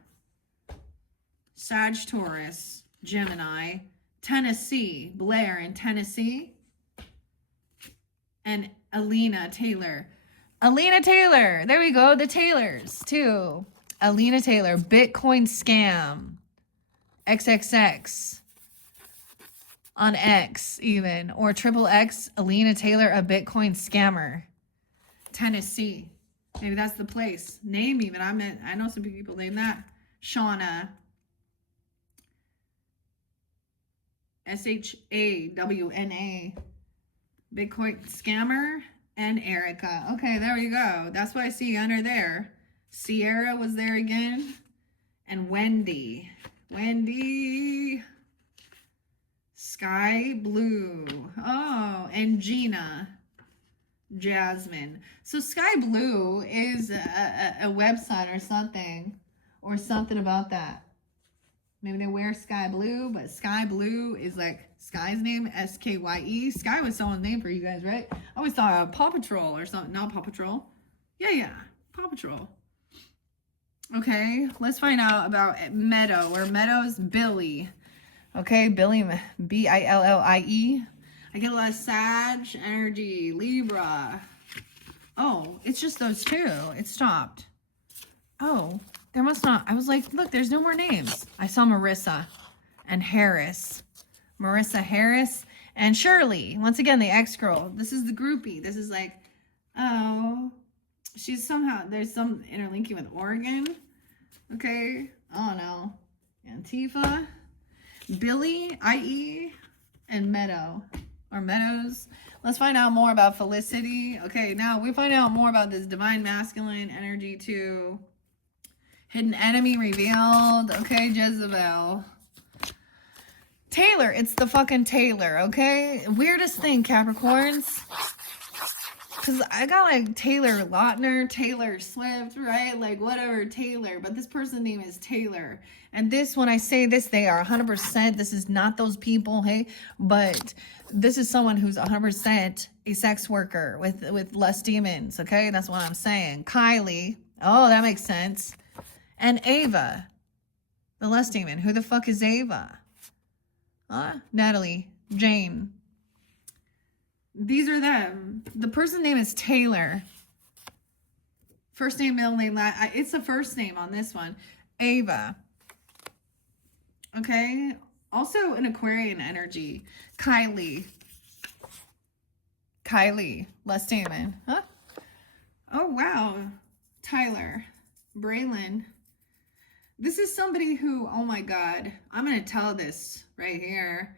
Sag, Taurus. Gemini. Tennessee. Blair in Tennessee. And Alina Taylor. Alina Taylor. There we go. The Taylors, too. Alina Taylor. Bitcoin scam. XXX. On X, even. Or triple X. Alina Taylor, a Bitcoin scammer. Tennessee. Maybe that's the place. Name even. I know some people name that. Shauna. S-H-A-W-N-A. Bitcoin scammer. And Erica. Okay, there we go. That's what I see under there. Sierra was there again. And Wendy. Sky Blue. Oh, and Gina. Jasmine. So Sky Blue is a website or something about that. Maybe they wear Sky Blue, but Sky Blue is like Sky's name, S-K-Y-E. Sky was someone's name for you guys, right? I always thought Paw Patrol or something. Not Paw Patrol. Yeah. Paw Patrol. Okay, let's find out about Meadow, or Meadow's Billy. Okay, Billy, B-I-L-L-I-E. I get a lot of Sag energy, Libra. Oh, it's just those two. It stopped. Oh, there must not. I was like, look, there's no more names. I saw Marissa and Harris. Marissa Harris and Shirley. Once again, the ex-girl. This is the groupie. This is like, oh, she's somehow, there's some interlinking with Oregon. Okay, I don't know. Antifa. Billy, I.E., and Meadow. Or Meadows. Let's find out more about Felicity. Okay, now we find out more about this divine masculine energy too. Hidden enemy revealed. Okay, Jezebel. Taylor, it's the fucking Taylor, okay? Weirdest thing, Capricorns. Because I got like Taylor Lautner, Taylor Swift, right? Like whatever, Taylor. But this person's name is Taylor. And this, when I say this, they are 100%. This is not those people, hey? But this is someone who's 100% a sex worker with lust demons, okay? That's what I'm saying. Kylie. Oh, that makes sense. And Ava, the lust demon. Who the fuck is Ava? Natalie. Jane. These are them. The person's name is Taylor. First name, middle name, it's the first name on this one. Ava. Okay. Also an Aquarian energy. Kylie. Kylie, Les Damon. Huh? Oh, wow. Tyler, Braylon. This is somebody who, oh my God, I'm going to tell this right here.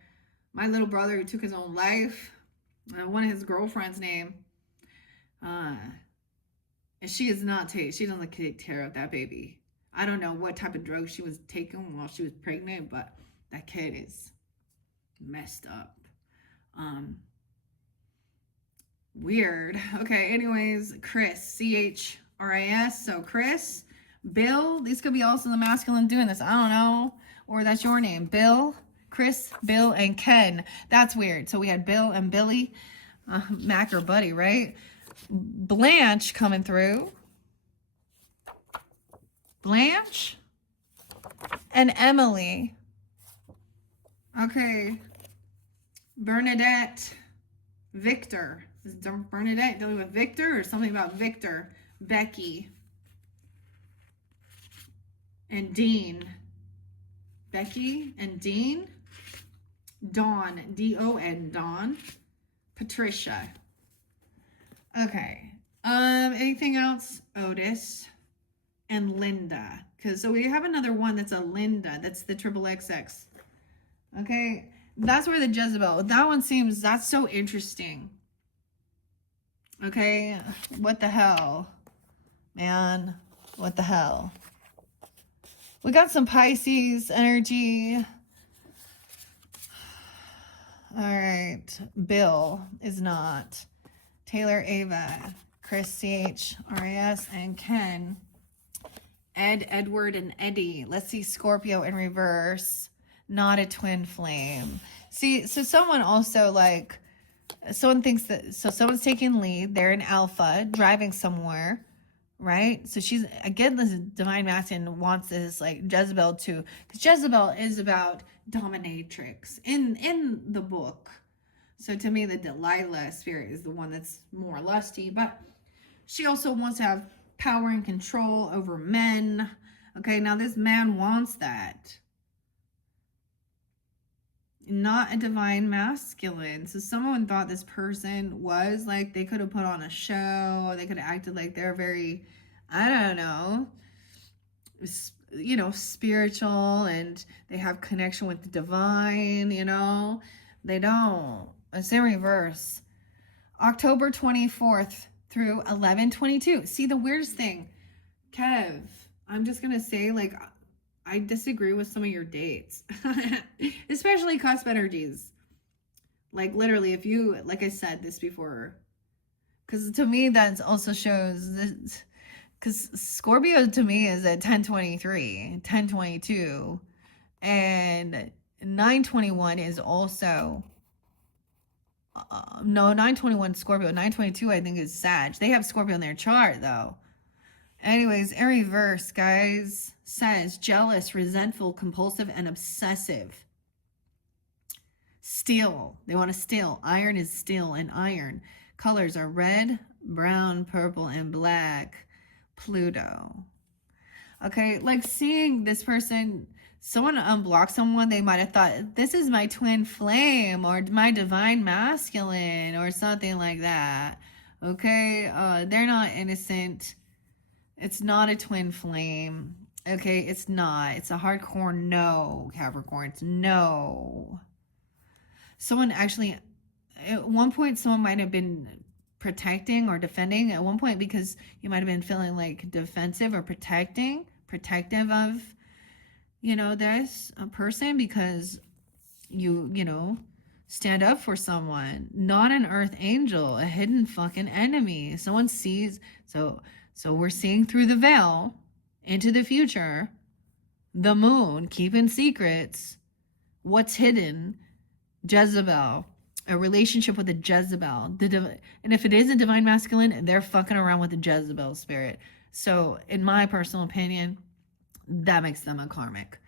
My little brother who took his own life, one of his girlfriend's name, and she is not she doesn't take care of that baby. I don't know what type of drugs she was taking while she was pregnant, but that kid is messed up. Weird. Okay, anyways, Chris, C-H-R-I-S. So Chris, Bill, these could be also the masculine doing this. I don't know. Or that's your name. Bill, Chris, Bill, and Ken. That's weird. So we had Bill and Billy. Mac or Buddy, right? Blanche coming through. Blanche and Emily. Okay. Bernadette. Victor. Is Bernadette dealing with Victor or something about Victor? Becky. And Dean. Becky and Dean. Dawn. D-O-N. Dawn. Patricia. Okay. Anything else? Otis and Linda. So we have another one that's a Linda. That's the triple XX. Okay. That's where the Jezebel. That one seems, that's so interesting. Okay. What the hell? Man. What the hell? We got some Pisces energy. All right. Bill is not. Taylor, Ava. Chris, C-H-R-I-S, and Ken. Ed, Edward, and Eddie. Let's see Scorpio in reverse. Not a twin flame. See, so someone also like, someone thinks that, so someone's taking lead. They're an alpha, driving somewhere, right? So she's, again, this divine masculine wants this like Jezebel to, because Jezebel is about dominatrix in the book. So to me, the Delilah spirit is the one that's more lusty, but she also wants to have power and control over men. Okay, now this man wants that. Not a divine masculine. So someone thought this person was like, they could have put on a show. They could have acted like they're very, I don't know, you know, spiritual, and they have connection with the divine, you know. They don't. It's in reverse. October 24th through 11/22. See, the weirdest thing, Kev, I'm just going to say, like, I disagree with some of your dates, especially cusp energies. Like, literally, if you, like I said this before, because to me, that also shows that, because Scorpio to me is at 1023, 1022, and 921 is also, no, 921 Scorpio, 922 I think is Sag. They have Scorpio in their chart, though. Anyways, in reverse, guys, says jealous, resentful, compulsive, and obsessive. Steal. They want to steal. Iron is steel and iron. Colors are red, brown, purple, and black. Pluto. Okay, like seeing this person, someone unblock someone, they might have thought, this is my twin flame or my divine masculine or something like that. Okay, they're not innocent. It's not a twin flame. Okay, it's not. It's a hardcore no, Capricorn. It's no. Someone actually, at one point, someone might have been protecting or defending at one point, because you might have been feeling like defensive or protective of, you know, this a person, because you know, stand up for someone. Not an earth angel, a hidden fucking enemy. Someone sees, so we're seeing through the veil into the future, the moon, keeping secrets, what's hidden, Jezebel, a relationship with a Jezebel. And if it is a divine masculine, they're fucking around with the Jezebel spirit. So in my personal opinion, that makes them a karmic.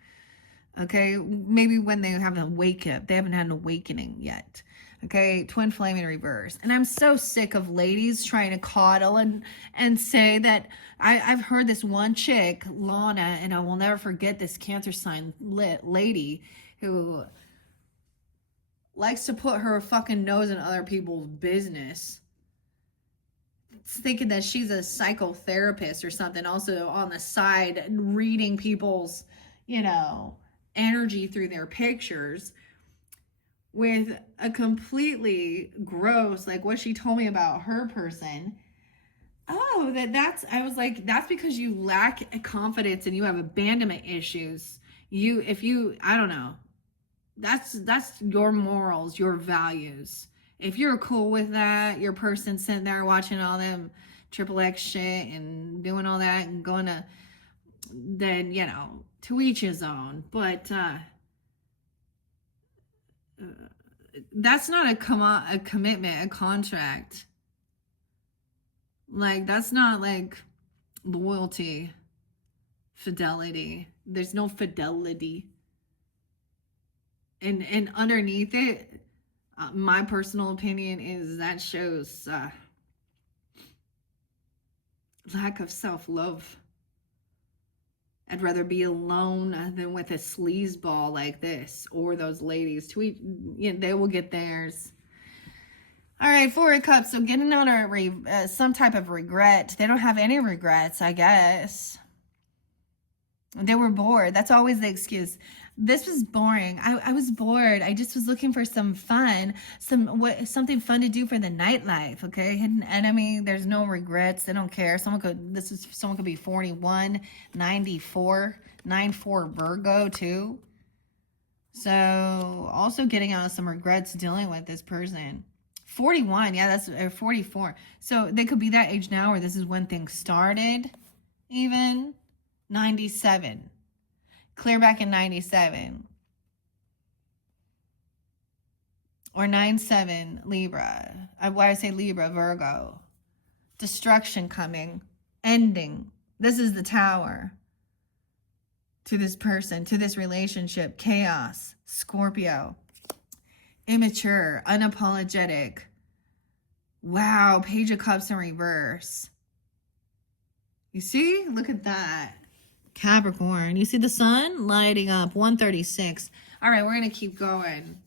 Okay, maybe when they have an wake up, they haven't had an awakening yet. Okay, twin flame in reverse. And I'm so sick of ladies trying to coddle and say that, I've heard this one chick, Lana, and I will never forget this Cancer sign lady who likes to put her fucking nose in other people's business. Thinking that she's a psychotherapist or something, also on the side, reading people's, energy through their pictures, with a completely gross, like what she told me about her person. Oh, I was like, that's because you lack confidence and you have abandonment issues. I don't know. That's your morals, your values. If you're cool with that, your person sitting there watching all them triple X shit and doing all that and going to, then, to each his own. But that's not a commitment, a contract. Like, that's not like loyalty, fidelity. There's no fidelity. And underneath it, my personal opinion is that shows lack of self-love. I'd rather be alone than with a sleazeball like this, or those ladies. They will get theirs. All right, Four of Cups. So getting on some type of regret. They don't have any regrets, I guess. They were bored. That's always the excuse. This was boring. I was bored. I just was looking for some fun, something fun to do for the nightlife. Okay, hidden enemy. There's no regrets. They don't care. Someone could be 41, 94, 94 Virgo too. So also getting out of some regrets dealing with this person. 41, yeah, that's 44. So they could be that age now, or this is when things started. Even 97. Clear back in 97. Or 9-7 Libra. Why I say Libra, Virgo. Destruction coming. Ending. This is the Tower. To this person, to this relationship. Chaos. Scorpio. Immature. Unapologetic. Wow. Page of Cups in reverse. You see? Look at that. Capricorn. You see the sun lighting up. 136. All right, we're going to keep going.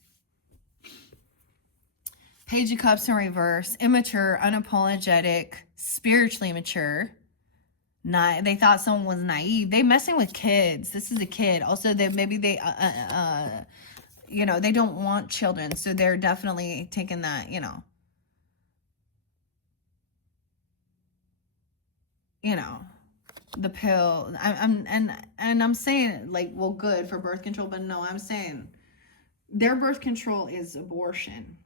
Page of Cups in reverse. Immature, unapologetic, spiritually mature. They thought someone was naive. They messing with kids. This is a kid. Also, maybe they don't want children. So they're definitely taking that, the pill. I'm saying, like, well, good for birth control, but no, I'm saying their birth control is abortion,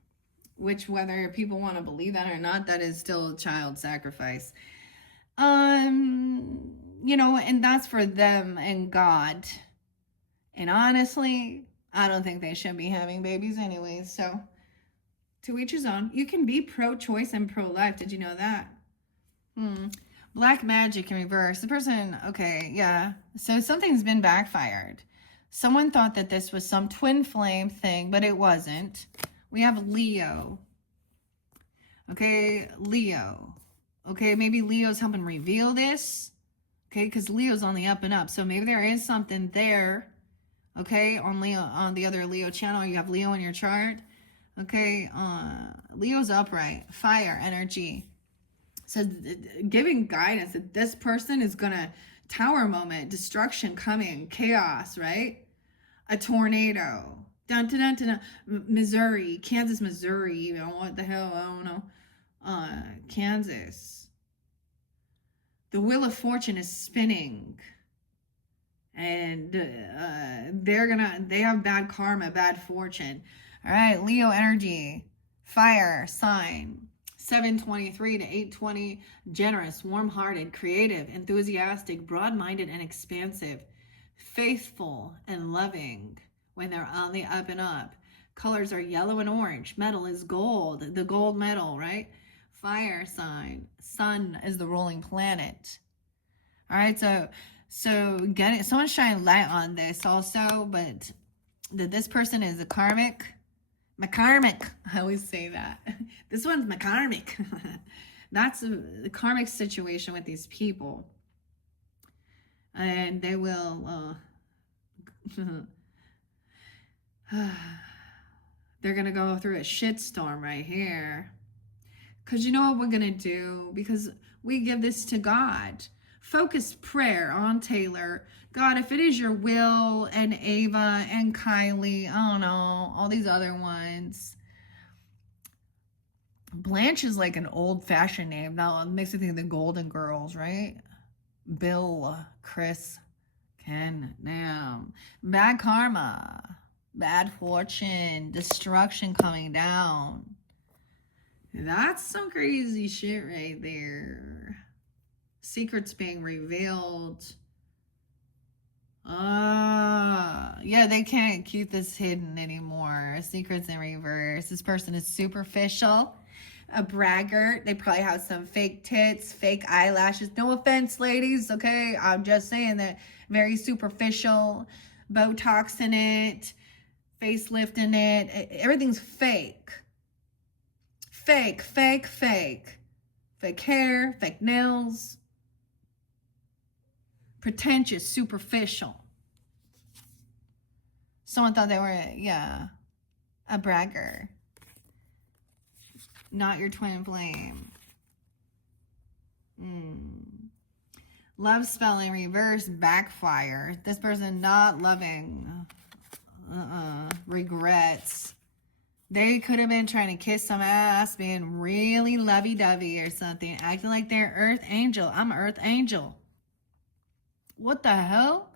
which, whether people want to believe that or not, that is still child sacrifice. And that's for them and God. And honestly, I don't think they should be having babies anyways. So to each his own. You can be pro-choice and pro-life. Did you know that? Black magic in reverse. The person, okay, yeah. So something's been backfired. Someone thought that this was some twin flame thing, but it wasn't. We have Leo. Okay, Leo. Okay, maybe Leo's helping reveal this. Okay, because Leo's on the up and up. So maybe there is something there. Okay, on the other Leo channel, you have Leo in your chart. Okay, Leo's upright. Fire energy. So giving guidance that this person is gonna tower moment, destruction coming, chaos, right? A tornado. Dun, dun, dun, dun, dun. Missouri, Kansas, Missouri. What the hell? I don't know. Kansas. The Wheel of Fortune is spinning. And they have bad karma, bad fortune. All right, Leo energy. Fire sign. 723 to 820, generous, warm-hearted, creative, enthusiastic, broad-minded, and expansive, faithful and loving when they're on the up and up. Colors are yellow and orange. Metal is gold, the gold metal, right? Fire sign. Sun is the ruling planet. All right, so someone's shining light on this also, but this person is a karmic. McCarmick. I always say that. This one's McCarmick. That's the karmic situation with these people. And they will They're going to go through a shitstorm right here. Because you know what we're going to do? Because we give this to God. Focused prayer on Taylor. God, if it is your will, and Ava and Kylie, I don't know, all these other ones. Blanche is like an old-fashioned name. Now it makes me think of the Golden Girls, right? Bill, Chris, Ken, damn. Bad karma, bad fortune, destruction coming down. That's some crazy shit right there. Secrets being revealed. Yeah, they can't keep this hidden anymore. Secrets in reverse. This person is superficial, a braggart. They probably have some fake tits, fake eyelashes. No offense, ladies, okay? I'm just saying that. Very superficial, Botox in it, facelift in it. Everything's fake. Fake, fake, fake. Fake hair, fake nails. Pretentious, superficial. Someone thought they were, yeah, a bragger. Not your twin flame. Love spell in reverse, backfire. This person not loving. Regrets. They could have been trying to kiss some ass, being really lovey-dovey or something, acting like they're Earth Angel. I'm an Earth Angel. What the hell?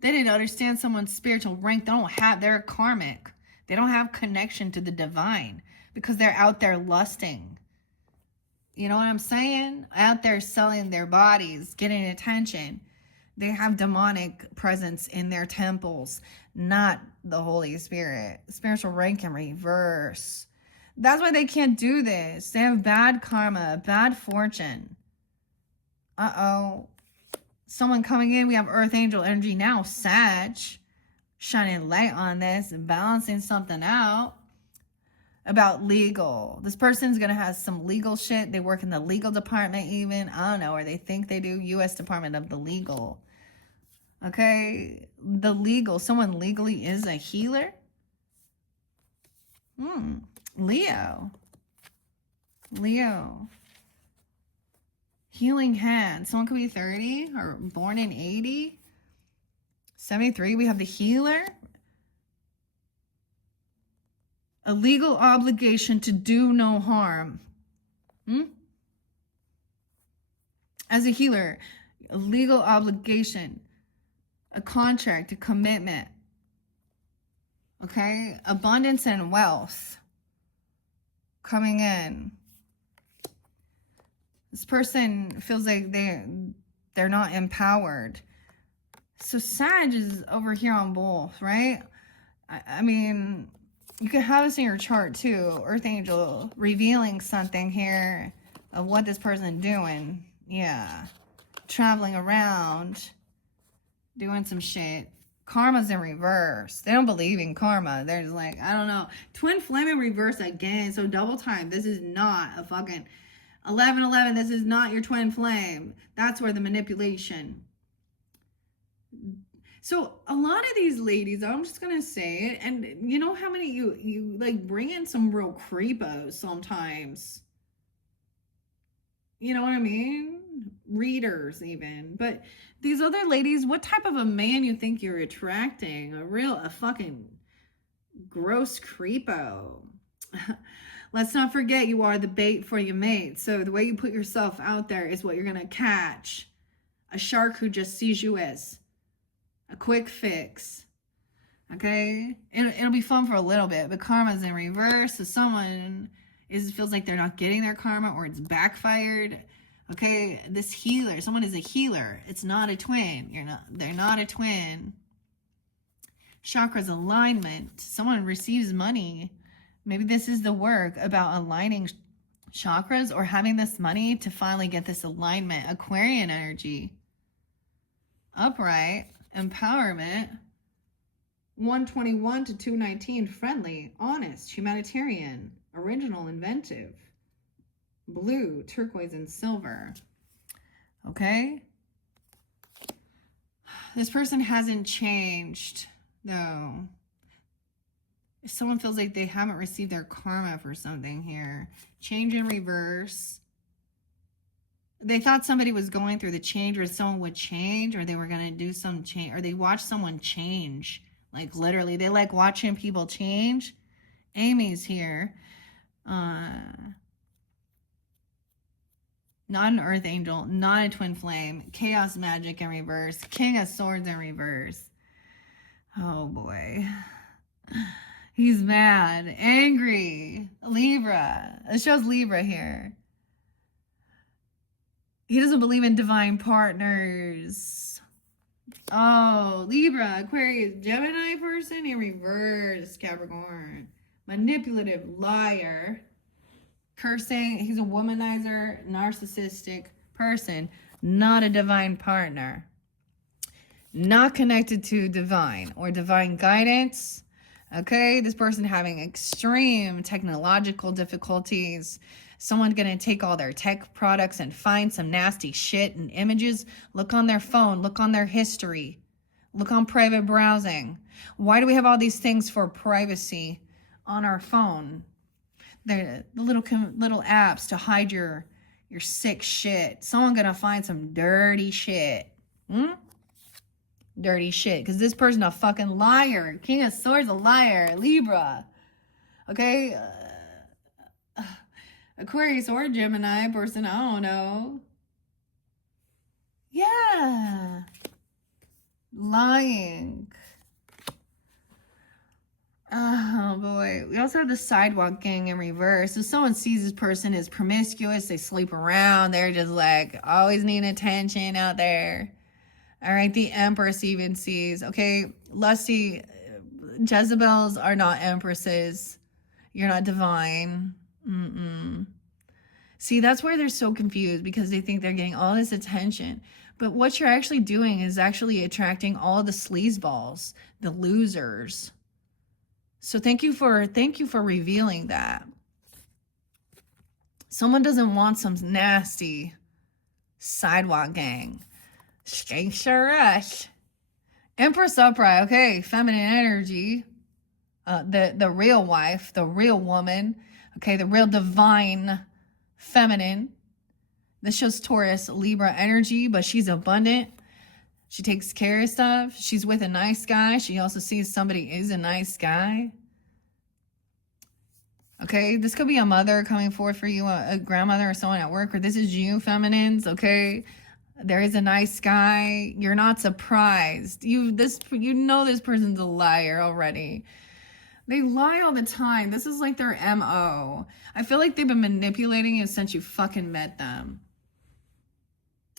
They didn't understand someone's spiritual rank. They're karmic. They don't have connection to the divine because they're out there lusting. You know what I'm saying? Out there selling their bodies, getting attention. They have demonic presence in their temples, not the Holy Spirit. Spiritual rank in reverse. That's why they can't do this. They have bad karma, bad fortune. Uh-oh. Someone coming in, we have Earth Angel energy now, Sag, shining light on this and balancing something out about legal. This person's going to have some legal shit. They work in the legal department even. I don't know, or they think they do. U.S. Department of the Legal. Okay? The legal. Someone legally is a healer. Leo. Healing hand. Someone could be 30 or born in 80. 73. We have the healer. A legal obligation to do no harm. As a healer, a legal obligation, a contract, a commitment. Okay? Abundance and wealth coming in. This person feels like they're not empowered. So Sag is over here on both, right? I mean, you could have this in your chart too. Earth Angel revealing something here of what this person doing. Yeah. Traveling around. Doing some shit. Karma's in reverse. They don't believe in karma. They're just like, I don't know. Twin flame in reverse again. So double time. This is not a fucking 11-11. This is not your twin flame. That's where the manipulation. So a lot of these ladies, I'm just gonna say it, and you know how many you like bring in some real creepos sometimes. You know what I mean? Readers even. But these other ladies, what type of a man you think you're attracting? A fucking gross creepo. Let's not forget you are the bait for your mate. So the way you put yourself out there is what you're gonna catch. A shark who just sees you as a quick fix. Okay? It'll be fun for a little bit, but karma's in reverse. So someone feels like they're not getting their karma or it's backfired. Okay? This healer, someone is a healer. It's not a twin. They're not a twin. Chakras alignment. Someone receives money. Maybe this is the work about aligning chakras or having this money to finally get this alignment. Aquarian energy. Upright. Empowerment. 121 to 219. Friendly. Honest. Humanitarian. Original. Inventive. Blue. Turquoise and silver. Okay. This person hasn't changed though. someone feels like they haven't received their karma for something here. Change in reverse. They thought somebody was going through the change, or someone would change, or they were going to do some change, or they watched someone change. Like literally, they like watching people change. Amy's here. Not an earth angel, not a twin flame. Chaos magic in reverse. King of swords in reverse. Oh boy. He's mad, angry. Libra. It shows Libra here. He doesn't believe in divine partners. Oh, Libra, Aquarius, Gemini person in reverse, Capricorn. Manipulative, liar. Cursing. He's a womanizer, narcissistic person. Not a divine partner. Not connected to divine or divine guidance. Okay, this person having extreme technological difficulties. Someone gonna take all their tech products and find some nasty shit and images. Look on their phone, look on their history, look on private browsing. Why do we have all these things for privacy on our phone? The little apps to hide your sick shit. Someone gonna find some dirty shit. Dirty shit, because this person a fucking liar. King of Swords a liar. Libra. Okay, Aquarius or Gemini person, I don't know. Yeah, lying. Oh boy. We also have the sidewalk gang in reverse. So someone sees this person is promiscuous, they sleep around, they're just like always need attention out there. All right, the Empress even sees. Okay, lusty Jezebels are not empresses. You're not divine. See, that's where they're so confused, because they think they're getting all this attention. But what you're actually doing is actually attracting all the sleazeballs, the losers. So thank you for revealing that. Someone doesn't want some nasty sidewalk gang. Strength rush. Empress upright. Okay, feminine energy. The real wife, the real woman. Okay, the real divine feminine. This shows Taurus, Libra energy, but she's abundant. She takes care of stuff. She's with a nice guy. She also sees somebody is a nice guy. Okay, this could be a mother coming forth for you, a grandmother or someone at work, or this is you, feminines, okay? There is a nice guy. You're not surprised. You know this person's a liar already. They lie all the time. This is like their MO. I feel like they've been manipulating you since you fucking met them.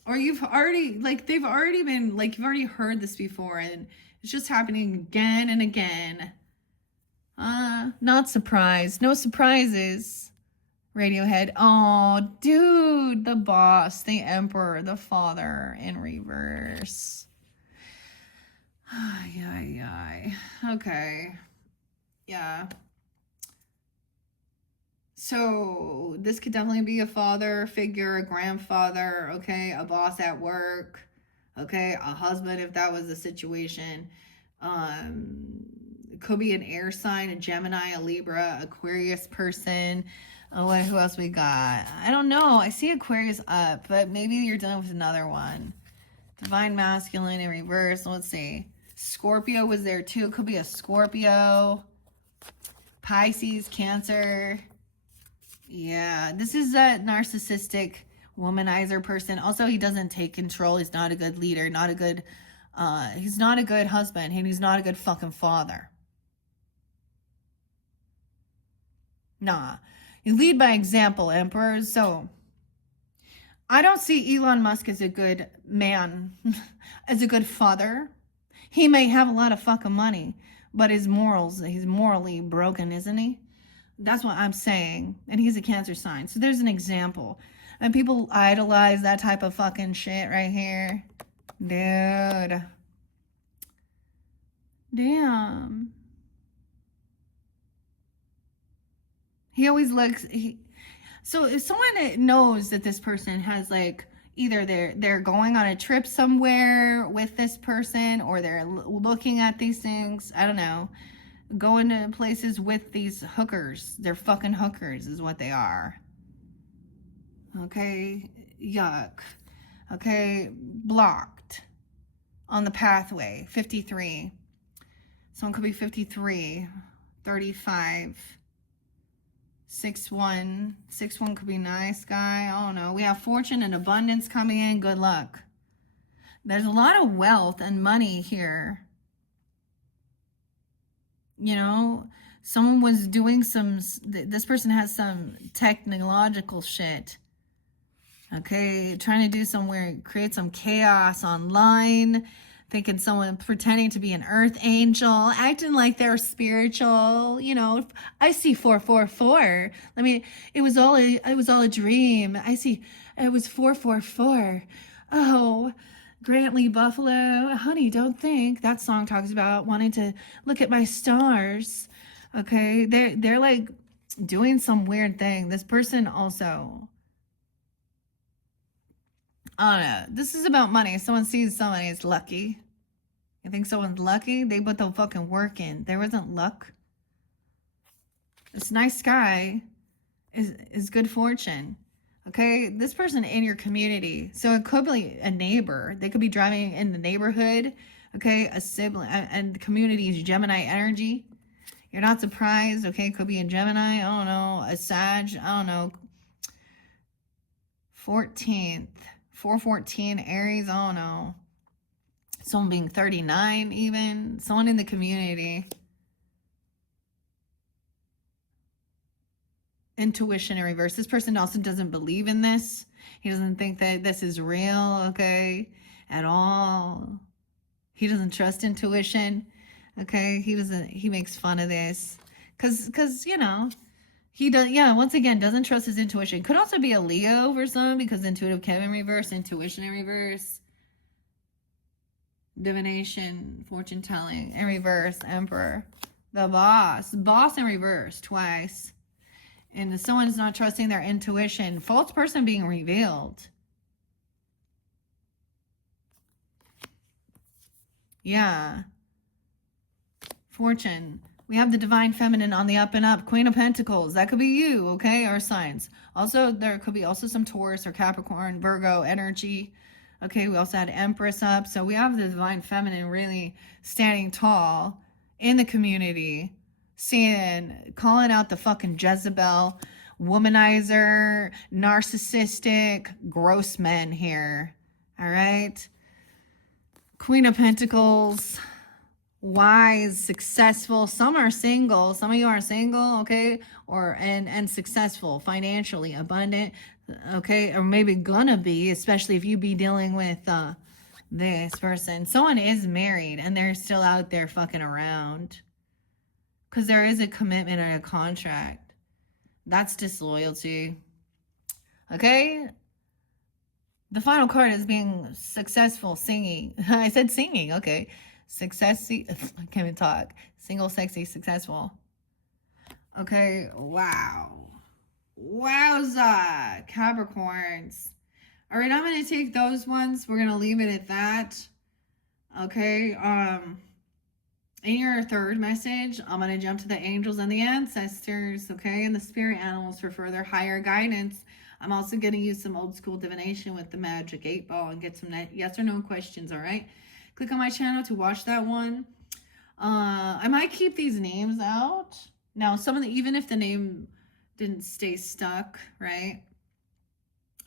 Or you've already, like, they've already been, like, you've already heard this before, and it's just happening again and again. Not surprised. No surprises. Radiohead. Oh, dude, the boss, the emperor, the father in reverse. Ay. Okay. Yeah. So this could definitely be a father figure, a grandfather, okay, a boss at work, okay, a husband if that was the situation. It could be an air sign, a Gemini, a Libra, Aquarius person. Oh, who else we got? I don't know. I see Aquarius up, but maybe you're dealing with another one. Divine masculine in reverse. Let's see. Scorpio was there too. Could be a Scorpio. Pisces, Cancer. Yeah, this is a narcissistic womanizer person. Also, he doesn't take control. He's not a good leader, he's not a good husband, and he's not a good fucking father. Nah. You lead by example, Emperor. So, I don't see Elon Musk as a good man, as a good father. He may have a lot of fucking money, but he's morally broken, isn't he? That's what I'm saying. And he's a Cancer sign. So there's an example. And people idolize that type of fucking shit right here. Dude. Damn. He always looks... So if someone knows that this person has, like, either they're going on a trip somewhere with this person, or they're looking at these things, I don't know. going to places with these hookers. They're fucking hookers is what they are. Okay, yuck. Okay, blocked on the pathway, 53. Someone could be 53, 35, 6'1". 6'1" could be nice guy. I don't know. We have fortune and abundance coming in. Good luck. There's a lot of wealth and money here. You know, someone was doing this person has some technological shit. Okay, trying to do somewhere, create some chaos online, thinking someone pretending to be an earth angel, acting like they're spiritual. You know, I see 444. It was all a dream. I see it was 444. Oh, Grantley Buffalo, honey, don't think. That song talks about wanting to look at my stars. Okay, they're like doing some weird thing. This person also, I don't know. This is about money. If someone sees somebody is lucky. You think someone's lucky? They put the fucking work in. There wasn't luck. This nice guy is good fortune. Okay, this person in your community. So it could be a neighbor. They could be driving in the neighborhood. Okay, a sibling, and the community is Gemini energy. You're not surprised. Okay, could be a Gemini. I don't know, a Sag. I don't know. 14th, 414 Aries. I don't know. Someone being 39, even someone in the community. Intuition in reverse. This person also doesn't believe in this. He doesn't think that this is real, okay, at all. He doesn't trust intuition, okay. He makes fun of this because you know, he does, yeah, once again, doesn't trust his intuition. Could also be a Leo for some, because intuitive Kevin in reverse, intuition in reverse, divination, fortune telling in reverse, emperor, the boss in reverse twice. And someone is not trusting their intuition. False person being revealed. Yeah. Fortune. We have the divine feminine on the up and up. Queen of Pentacles. That could be you, okay? Our signs. Also, there could be also some Taurus or Capricorn, Virgo energy. Okay, we also had Empress up. So we have the divine feminine really standing tall in the community. Seeing, calling out the fucking Jezebel, womanizer, narcissistic, gross men here. All right. Queen of Pentacles, wise, successful. Some are single. Some of you are single, okay? And successful, financially abundant, okay? Or maybe gonna be, especially if you be dealing with this person. Someone is married and they're still out there fucking around. Because there is a commitment or a contract. That's disloyalty. Okay? The final card is being successful, singing. I said singing, okay. Success, I can't even talk. Single, sexy, successful. Okay, wow. Wowza, Capricorns. All right, I'm going to take those ones. We're going to leave it at that. Okay, in your third message, I'm going to jump to the angels and the ancestors, okay, and the spirit animals for further higher guidance. I'm also going to use some old school divination with the magic 8-ball and get some yes or no questions, all right? Click on my channel to watch that one. I might keep these names out. Now, some of the, even if the name didn't stay stuck, right?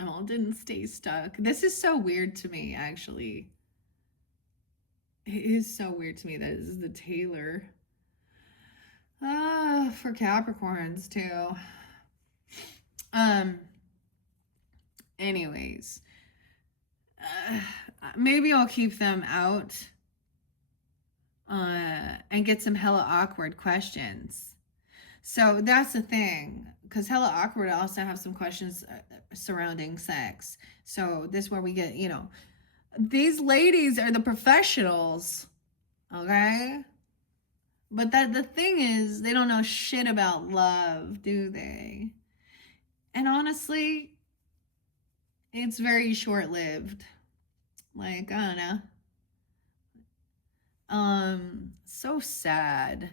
Oh, didn't stay stuck. This is so weird to me, actually. It is so weird to me that this is the Taylor. For Capricorns too. Anyways. Maybe I'll keep them out. And get some hella awkward questions. So that's the thing. Because hella awkward, I also have some questions surrounding sex. So this is where we get, you know, these ladies are the professionals, okay? But the thing is, they don't know shit about love, do they? And honestly, it's very short-lived. Like, I don't know. So sad.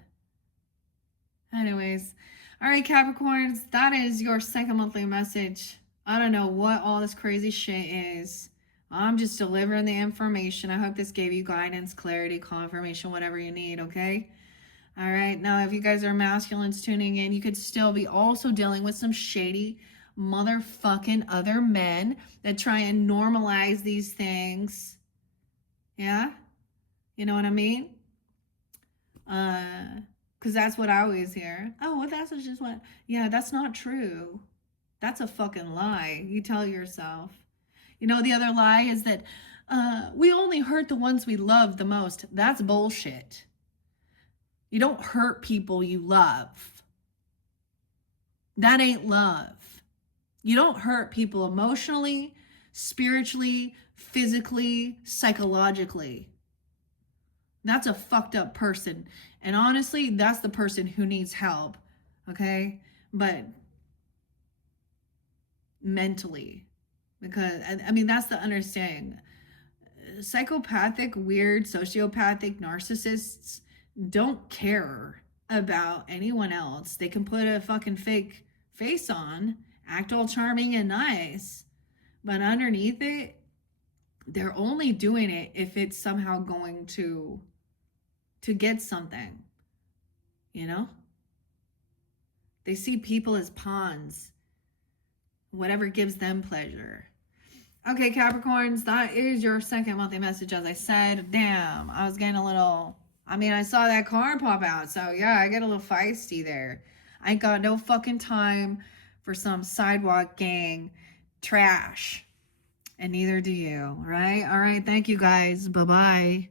Anyways, all right, Capricorns, that is your second monthly message. I don't know what all this crazy shit is. I'm just delivering the information. I hope this gave you guidance, clarity, confirmation, whatever you need, okay? All right, now if you guys are masculines tuning in, you could still be also dealing with some shady motherfucking other men that try and normalize these things. Yeah? You know what I mean? Because that's what I always hear. Oh, well, that's just what. Yeah, that's not true. That's a fucking lie. You tell yourself. You know, the other lie is that we only hurt the ones we love the most. That's bullshit. You don't hurt people you love. That ain't love. You don't hurt people emotionally, spiritually, physically, psychologically. That's a fucked up person. And honestly, that's the person who needs help. Okay? But mentally. Because, I mean, that's the understanding. Psychopathic, weird, sociopathic narcissists don't care about anyone else. They can put a fucking fake face on, act all charming and nice, but underneath it, they're only doing it if it's somehow going to get something, you know? They see people as pawns, whatever gives them pleasure. Okay, Capricorns, that is your second monthly message, as I said. Damn, I was getting a little, I mean, I saw that card pop out, so yeah, I get a little feisty there. I ain't got no fucking time for some sidewalk gang trash. And neither do you, right? All right, thank you guys. Bye-bye.